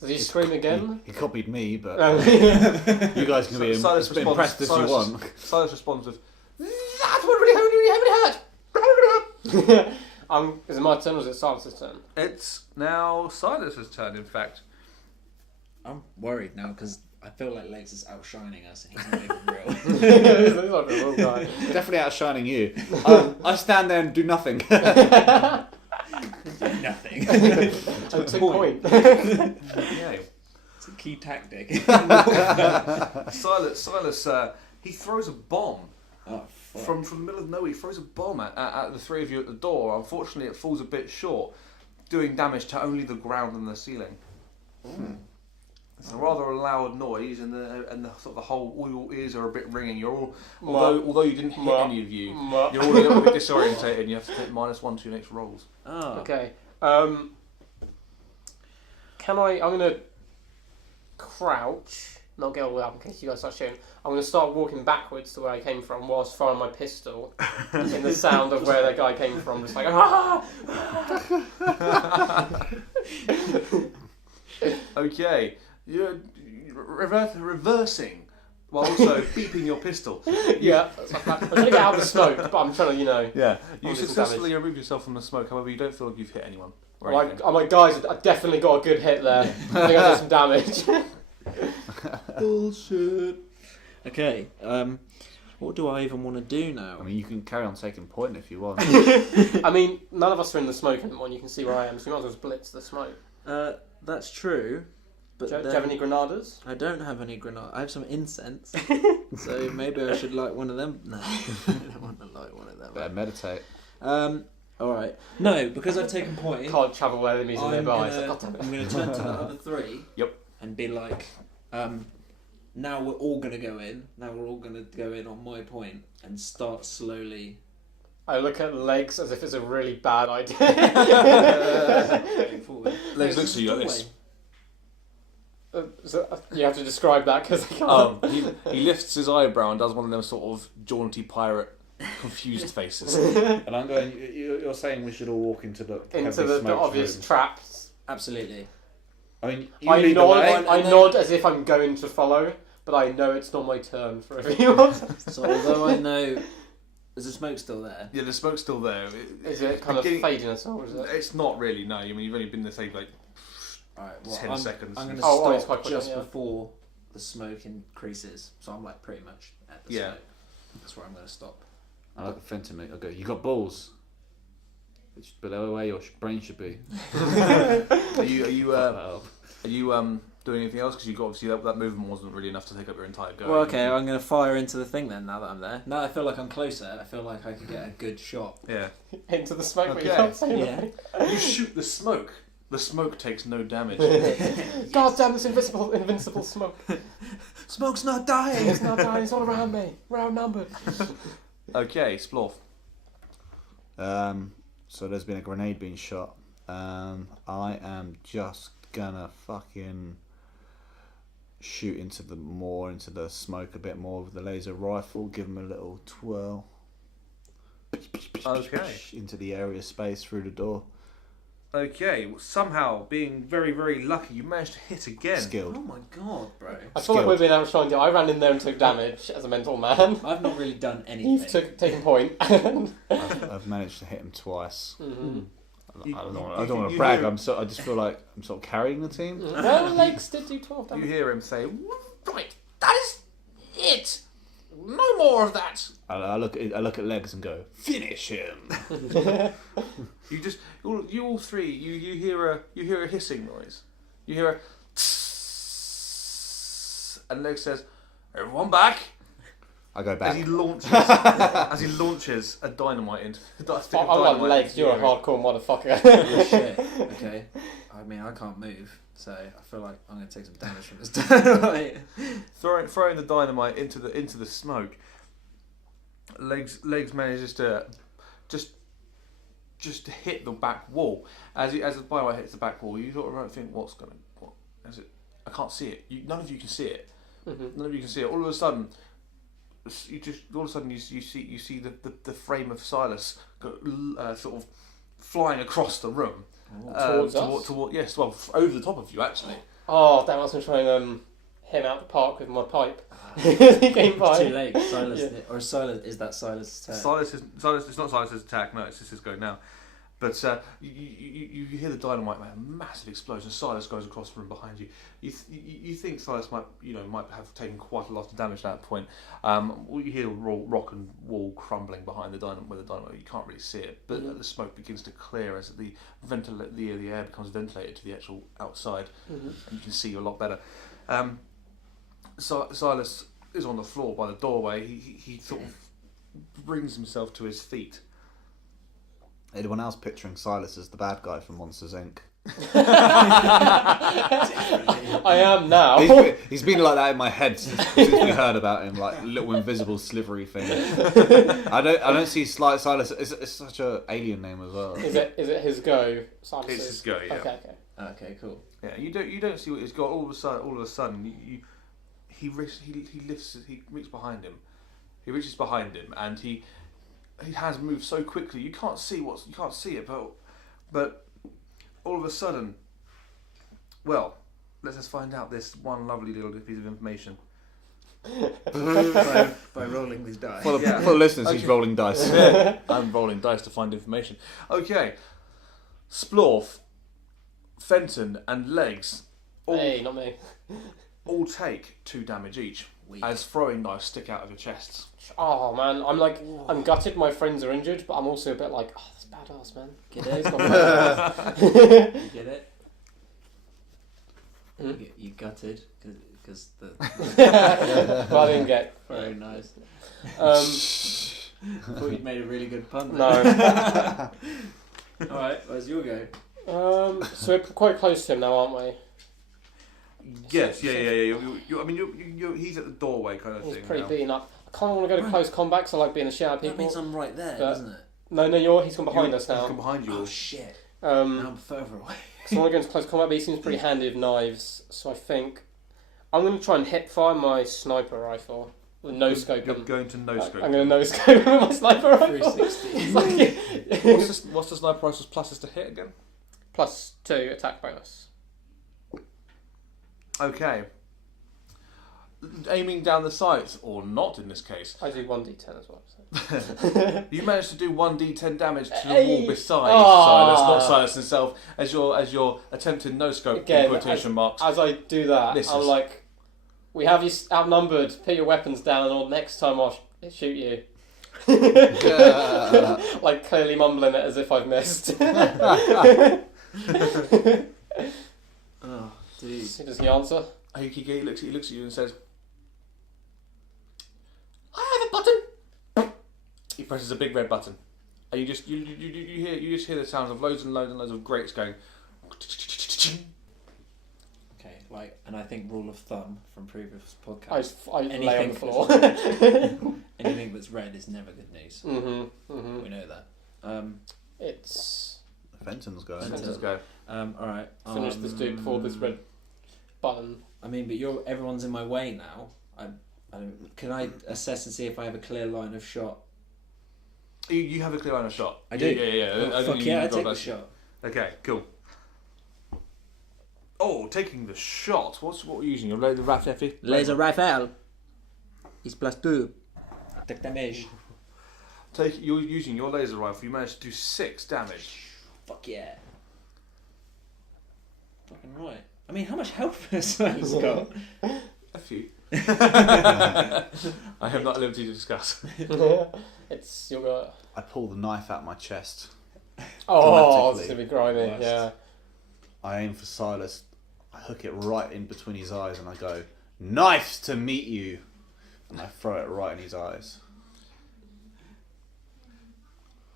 Does he scream again? He copied me, but You you guys can be Silas as impressed as you want. Silas responds with, "That's what really hurt. Is it my turn or is it Silas's turn? It's now Silas's turn, in fact. I'm worried now because I feel like Legs is outshining us and he's not even real. He's like a real guy. Definitely outshining you. I stand there and do nothing. Nothing. I took point. Okay. It's a key tactic. Silas, he throws a bomb. Oh, fuck. From the middle of nowhere, he throws a bomb at the three of you at the door. Unfortunately, it falls a bit short, doing damage to only the ground and the ceiling. It's a rather loud noise, and the sort of the whole, all your ears are a bit ringing. You're all, although you didn't hit any of you, you're all a little bit disorientated, and you have to take -1 to your next rolls. Oh. Okay. I'm gonna crouch, not get all the way up in case you guys start shooting. I'm gonna start walking backwards to where I came from whilst firing my pistol in the sound of where that guy came from, just like ah! Okay, you're reversing while also beeping your pistol. Yeah, I'm trying to get out of the smoke, but I'm trying to, Yeah, you do some successfully remove yourself from the smoke. However, you don't feel like you've hit anyone. Or anything. I'm like, guys, I definitely got a good hit there. I think I did some damage. Bullshit. Okay. What do I even want to do now? I mean, you can carry on taking point if you want. I mean, none of us are in the smoke anymore, and you can see where I am, so you might as well just blitz the smoke. That's true. But Do you have any granadas? I don't have any grenade. I have some incense. So maybe I should light one of them. No, I don't want to light one of them. Better meditate. Alright. No, because I've taken point. Can't travel where enemies are nearby. I'm going to turn to the other three. Yep. And be like, now we're all going to go in. Now we're all going to go in on my point and start slowly. I look at Legs as if it's a really bad idea. Going forward. Legs looks at you like this. So you have to describe that because I can't. He lifts his eyebrow and does one of them sort of jaunty pirate confused faces. And I'm going, you're saying we should all walk into the obvious room. traps. Absolutely. I mean, I nod as if I'm going to follow, but I know it's not my turn for everyone. So although I know... Is the smoke still there? Yeah, the smoke's still there. Is it kind of fading at all? Is it? It's not really, no. I mean, you've only been there, say, like, Alright, well, 10 seconds. I'm going to Oh, it's stop quite just quick, yeah. before the smoke increases. So I'm like pretty much at the smoke. That's where I'm going to stop. I like the fence me. Okay, you got balls. It's below where your brain should be. Are you doing anything else? Because you got obviously that movement wasn't really enough to take up your entire go. Well, okay, I'm going to fire into the thing then. Now that I'm there, now I feel like I'm closer. I feel like I could get a good shot. Yeah. Into the smoke, but you Okay. can't say Yeah. anything. You shoot the smoke. The smoke takes no damage. God damn this invincible smoke. Smoke's not dying. It's not dying, it's all around me. We're outnumbered. Okay, Splorf. So there's been a grenade being shot. I am just gonna fucking shoot into the smoke a bit more with the laser rifle. Give him a little twirl. Okay. Into the area space through the door. Okay, somehow, being very, very lucky, you managed to hit again. Skilled. Oh my god, bro! I feel like we've been outshined. I ran in there and took damage as a mental man. I've not really done anything. You've taken point. I've managed to hit him twice. Mm-hmm. I don't want to brag. I just feel like I'm sort of carrying the team. Well, Legs did do 12 You damage. hear him say, "Right, that is it. No more of that." I look at Legs and go, finish him. You all three, you hear a hissing noise. You hear a tss, and Legs says, "Everyone back." I go As back. he launches a dynamite into. I'm like Legs, you're a hardcore motherfucker. Oh, shit. Okay. I mean, I can't move, so I feel like I'm going to take some damage from this dynamite. Throwing the dynamite into the smoke. Legs manages to just hit the back wall. As the dynamite hits the back wall, you sort of don't think what is it? I can't see it. None of you can see it. Mm-hmm. None of you can see it. All of a sudden, you see the frame of Silas go, sort of flying across the room. Towards us? Yes, well, over the top of you actually. Oh, damn, I was going to try and him out the park with my pipe. He came by. Too late. Silas, or Silas, is that Silas' attack? Silas. It's not Silas's attack. No, it's just his go now. But you hear the dynamite make a massive explosion. Silas goes across the room behind you. You think Silas might have taken quite a lot of damage at that point. You hear rock and wall crumbling behind the dynamite. Where the dynamite, you can't really see it, but the smoke begins to clear as the air becomes ventilated to the actual outside, and you can see a lot better. Silas is on the floor by the doorway. He sort of brings himself to his feet. Anyone else picturing Silas as the bad guy from Monsters Inc? I am now. He's been like that in my head since we heard about him, like little invisible slivery thing. I don't see Silas. It's such a alien name as well. Is it his go? Silas's? It's his go, yeah. Okay, cool. Yeah, you don't see what he's got. All of a sudden, he reaches behind him. He reaches behind him, and his hands move so quickly you can't see it, but all of a sudden, well, let's just find out this one lovely little piece of information. by rolling these dice. For the listeners, he's rolling dice. Yeah, I'm rolling dice to find information. Okay, Splorf, Fenton, and Legs not me. all take 2 damage each as throwing knives stick out of your chests. Oh man, I'm gutted. My friends are injured, but I'm also a bit like, oh, that's badass, man. Get it? He's not badass. You get it? You gutted because the. But I didn't get. Very nice. Um, Thought you'd made a really good pun. no. All right, where's your go? So we're quite close to him now, aren't we? Yes, yeah. He's at the doorway kind of He's thing. pretty now. beaten up. I kind of want to go to close combat because I like being the shit out of That people. means I'm right there, But- doesn't it? No, he's gone behind us He's now. come behind you. Oh shit! Now Um, I'm further away. so I want to go into close combat, but he seems pretty handy with knives. So I think I'm going to try and hip fire my sniper rifle with no scope. You're going to no scope. I'm going to no scope with my sniper rifle. 360. What's the sniper rifle's pluses to hit again? +2 attack bonus. Okay. Aiming down the sights, or not in this case. I do 1d10 as well. So. You managed to do 1d10 damage to the Hey! wall beside Ah! Silas, not Silas himself, as your attempted no scope Again, in quotation marks. As I do that, Misses. I'm like, we have you outnumbered, put your weapons down, or next time I'll shoot you. Like clearly mumbling it as if I've missed. Oh, dude. Does he answer? He looks at you and says, "I have a button." He presses a big red button, and you just hear the sounds of loads and loads of grates going. Okay, and I think rule of thumb from previous podcasts. I lay on the floor. Anything that's red is never good news. We know that. It's Fenton's go. Fenton's go. Alright. finish this dude before this red button. I mean, but everyone's in my way now. Can I assess and see if I have a clear line of shot? You have a clear line of shot. I do. Yeah. Oh, fuck yeah, I take the shot. Okay, cool. Oh, taking the shot. What were you using? Your laser rifle? Laser rifle. It's +2. Take damage. You're using your laser rifle. You managed to do 6 damage. Fuck yeah. Fucking right. I mean, how much health has this got? A few. I am not at liberty to discuss. It's your. I pull the knife out my chest. Oh, it's gonna be grimy. Worst. Yeah. I aim for Silas. I hook it right in between his eyes and I go, "Knives to meet you," and I throw it right in his eyes.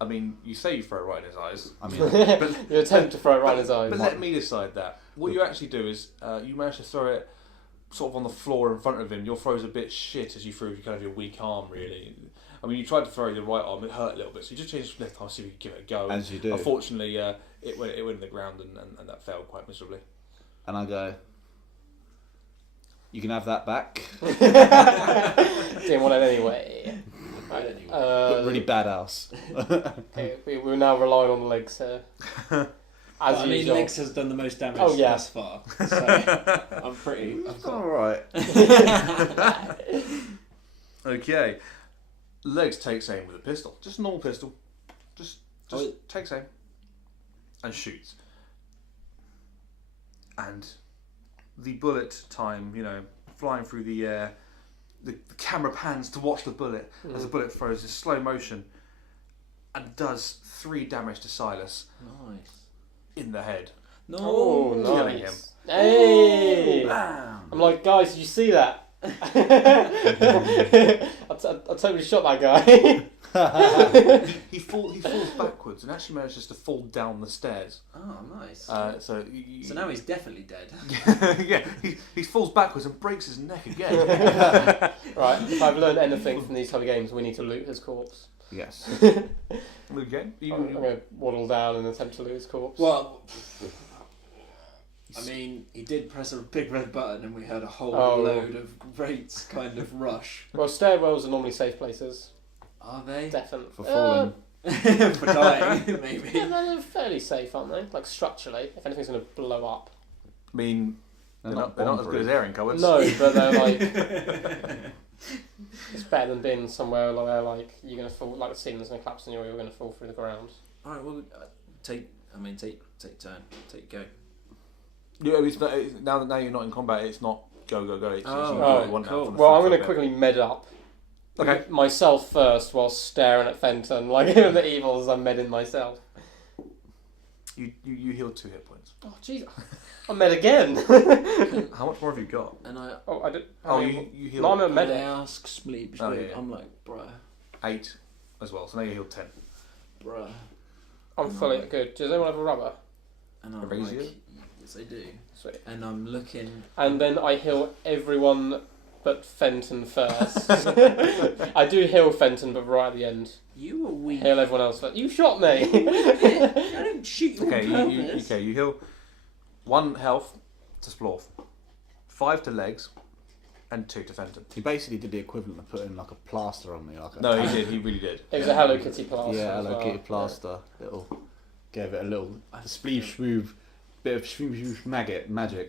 I mean, you say you throw it right in his eyes. I mean, You attempt to throw it right in his eyes. But let me decide that. What you actually do is you manage to throw it sort of on the floor in front of him. Your throw's a bit shit as you threw kind of your weak arm, really. I mean, you tried to throw your right arm, it hurt a little bit, so you just changed the left arm to see if you could give it a go. As you do. Unfortunately, it went in the ground and that failed quite miserably. and I go, "You can have that back." Didn't want it anyway. Right. But really badass. Okay, we're now relying on the legs here. As I mean, usual. Legs has done the most damage thus far. So I'm pretty. Alright. Okay. Legs takes aim with a pistol. Just a normal pistol. Just takes aim. And shoots. And the bullet time, flying through the air, the camera pans to watch the bullet as the bullet throws in slow motion and does 3 damage to Silas. Nice. In the head. No. Oh, Killing nice. him. Hey! Bam. I'm like, guys, did you see that? I totally shot that guy. He falls backwards and actually manages to fall down the stairs. Oh, nice. So now he's definitely dead. yeah, he falls backwards and breaks his neck again. Right, if I've learned anything from these type of games, we need to loot his corpse. Yes. Okay. I'm going to waddle down and attempt to loot his corpse. Well, I mean, he did press a big red button and we heard a whole load of grates kind of rush. Well, stairwells are normally safe places. Are they? Definitely. For falling. For dying, maybe. Yeah, they're fairly safe, aren't they? Like, structurally, if anything's going to blow up. I mean, they're not as good as airing cupboards. No, but they're like... It's better than being somewhere where, like, you're going to fall, like the ceiling's going to collapse on you or you're going to fall through the ground. Alright, well, take turn. Take go. Yeah, it's not, now you're not in combat, it's not go. It's one cool. Well, I'm going to quickly med up. Okay. Myself first while staring at Fenton, like the evils I'm medding myself. You heal 2 hit points. Oh, jeez. I'm med again. How much more have you got? And I I did. You heal No, I'm a they medic. ask sleep. Oh, yeah. I'm like, bruh. 8 as well, so now you heal 10. Bruh. I'm fully good. Does anyone have a rubber? And I'm A raise like, you? yes, I do. Sweet. And I'm looking. And then I heal everyone but Fenton first. I do heal Fenton, but right at the end. You were weak. Heal everyone else first. You shot me! I didn't shoot you Okay, on you purpose. you heal 1 health to Splorf, 5 to Legs, and 2 to Fenton. He basically did the equivalent of putting like a plaster on me. No, he did. He really did. It was a Hello Kitty plaster. Yeah, as Hello well. Kitty plaster. Gave it a little spleef smooth bit of smooth magic,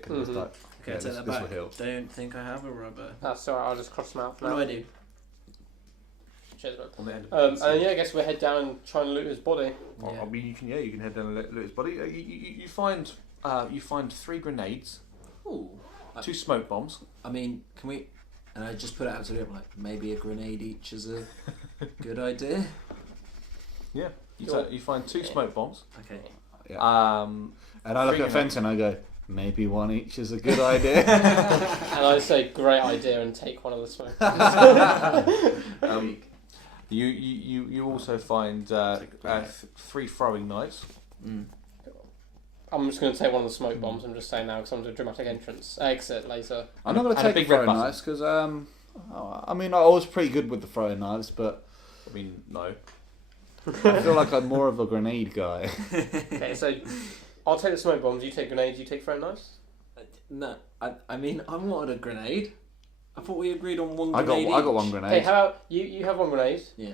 and it's like, Okay, yeah, take this that will back. heal. Don't think I have a rubber. That's alright, I'll just cross them out for What now. do I do? Cheers, man. On the end of And yeah, I guess we head down and try and loot his body. Well, I mean, you can head down and loot his body. You find 3 grenades, Ooh. 2 smoke bombs. I mean, can we? And I just put it out to him like maybe a grenade each is a good idea. Yeah, you find 2 smoke bombs. Okay. Yeah. And I look 3 at Fenton and I go, maybe one each is a good idea. And I say great idea and take one of the smoke. You also find 3 throwing knives. I'm just going to take one of the smoke bombs. I'm just saying now because I'm doing a dramatic exit later. I'm not going to And a take big the red throwing button. knives because I mean I was pretty good with the throwing knives, but I mean, no. I feel like I'm more of a grenade guy. Okay, so I'll take the smoke bombs. You take grenades. You take throwing knives. No, I mean, I wanted a grenade. I thought we agreed on one I grenade. got one Okay, grenade. how about you have one grenade? Yeah.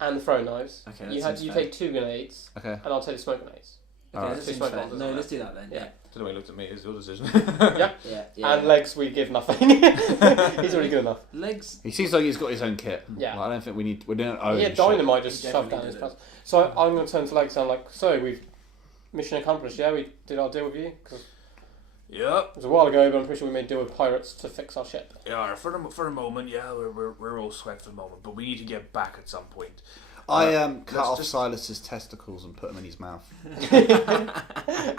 And the throwing knives. Okay, You that seems you fair. take 2 grenades, Okay. and I'll take the smoke grenades. Okay, Alright. that Two seems smoke fair. bombs, No, isn't let's it? do that then. Yeah. So the way he looked at me, it's your decision. Yeah. Yeah. And legs we give nothing. He's already good enough. Legs. He seems like he's got his own kit. Yeah. Like, I don't think we don't own Yeah, shit. dynamite just He shoved definitely down his did pants. So I'm going to turn to legs and I'm like, so we've mission accomplished. Yeah, we did our deal with you because Yep. it was a while ago, but I'm pretty sure we made a deal with pirates to fix our ship. Yeah, for the moment, yeah, we're all swept for the moment, but we need to get back at some point. I cut let's off just- Silas's testicles and put them in his mouth.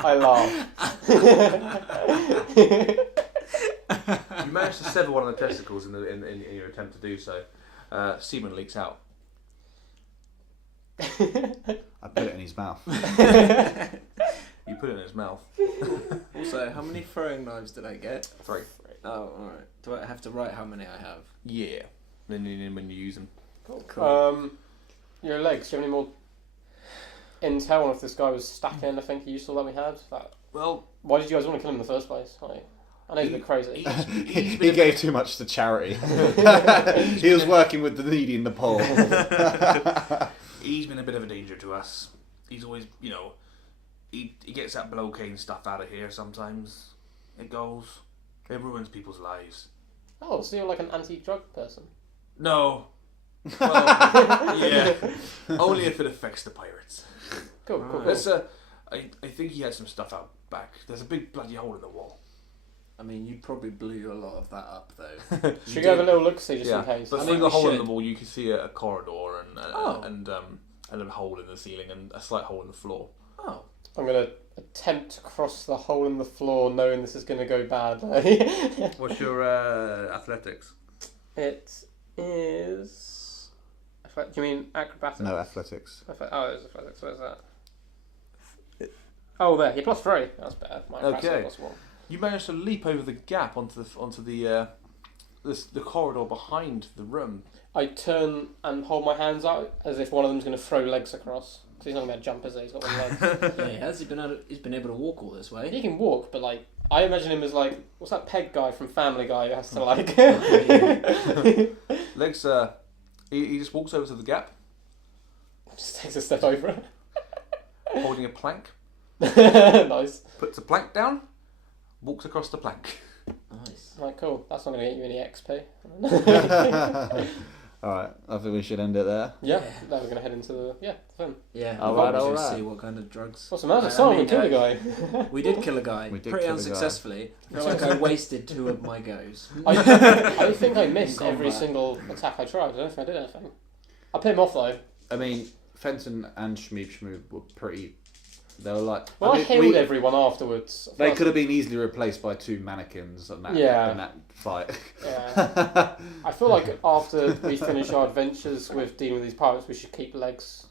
I laugh. You managed to sever one of the testicles in your attempt to do so. Semen leaks out. I put it in his mouth. You put it in his mouth. Also, how many throwing knives did I get? 3. Oh, alright. Do I have to write how many I have? Yeah. Then when you use them. Cool. Your legs. Do you have any more intel on if this guy was stacking anything useful that we had? Well, Why did you guys want to kill him in the first place? Like, I know he's a bit crazy. He gave too much to charity. He was working with the needy in the poor. He's been a bit of a danger to us. He's always, he gets that blockade stuff out of here sometimes. It ruins people's lives. Oh, so you're like an anti-drug person? No. Well, yeah. Only if it affects the pirates. Cool, cool, cool. Let's, I think he had some stuff out back. There's a big bloody hole in the wall. I mean, you probably blew a lot of that up, though. Should we go have a little look-see just in case? But I through think the we hole in should. the wall, you can see a corridor Oh. and a hole in the ceiling and a slight hole in the floor. Oh. I'm going to attempt to cross the hole in the floor knowing this is going to go badly. What's your athletics? It is... Do you mean acrobatics? No athletics. Oh, it's athletics. What is that? Oh, there. You're +3. That's better. My acrobatics Okay. are +1. You managed to leap over the gap onto the corridor behind the room. I turn and hold my hands out as if one of them's going to throw legs across. Because he's not going to jump, is he? He's got one leg. Yeah, he's been able to walk all this way. He can walk, but like I imagine him as like what's that peg guy from Family Guy who has to like Legs. He just walks over to the gap, just takes a step over it. holding a plank. Nice. Puts a plank down, walks across the plank. Nice. Right, cool. That's not going to get you any XP. Alright, I think we should end it there. Yeah. Now we're going to head into the film. Yeah, Alright, we should alright. see what kind of drugs. What's the matter? I Someone mean, killed a guy. We did kill a guy. We did pretty kill a guy. unsuccessfully. I feel like I wasted 2 of my goes. I think I missed In every combat. single attack I tried. I don't think I did anything. I put him off though. I mean, Fenton and Shmoop were pretty... They were like... Well, I mean, healed everyone afterwards. They could have been easily replaced by 2 mannequins in that fight. Yeah. I feel like after we finish our adventures with dealing with these pirates, we should keep Legs as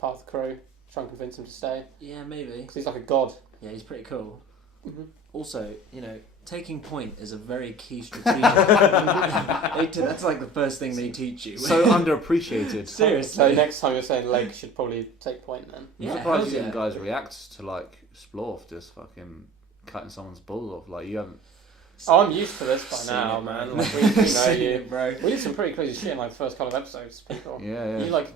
part of the crew. Try and convince him to stay. Yeah, maybe. Because he's like a god. Yeah, he's pretty cool. Mm-hmm. Also, taking point is a very key strategic. That's like the first thing they teach you. So underappreciated. Seriously. So next time you're saying Legs should probably take point then. I'm Yeah, surprised hell you yeah. guys react to like Splorf just fucking cutting someone's balls off. Like you haven't. Oh, I'm used to this by Seen now, it, man. bro. Like, we know Seen you. it, bro. We did some pretty crazy shit in like the first couple of episodes, people. Yeah. You like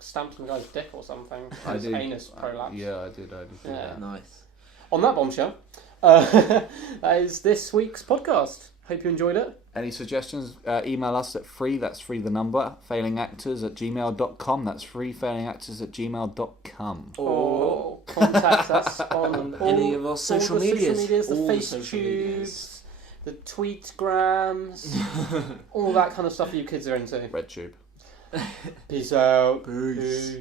stamped some guy's dick or something. I His did. anus prolapse. Yeah, I did. Do Yeah. that. Nice. On that bombshell, that is this week's podcast. Hope you enjoyed it. Any suggestions? Email us at that's free the number, failingactors@gmail.com. That's failingactors@gmail.com. Or contact us on all, Any of our all social the medias. the All the face social tubes, the tweetgrams, all that kind of stuff you kids are into. Red tube. Peace out. Peace. Peace.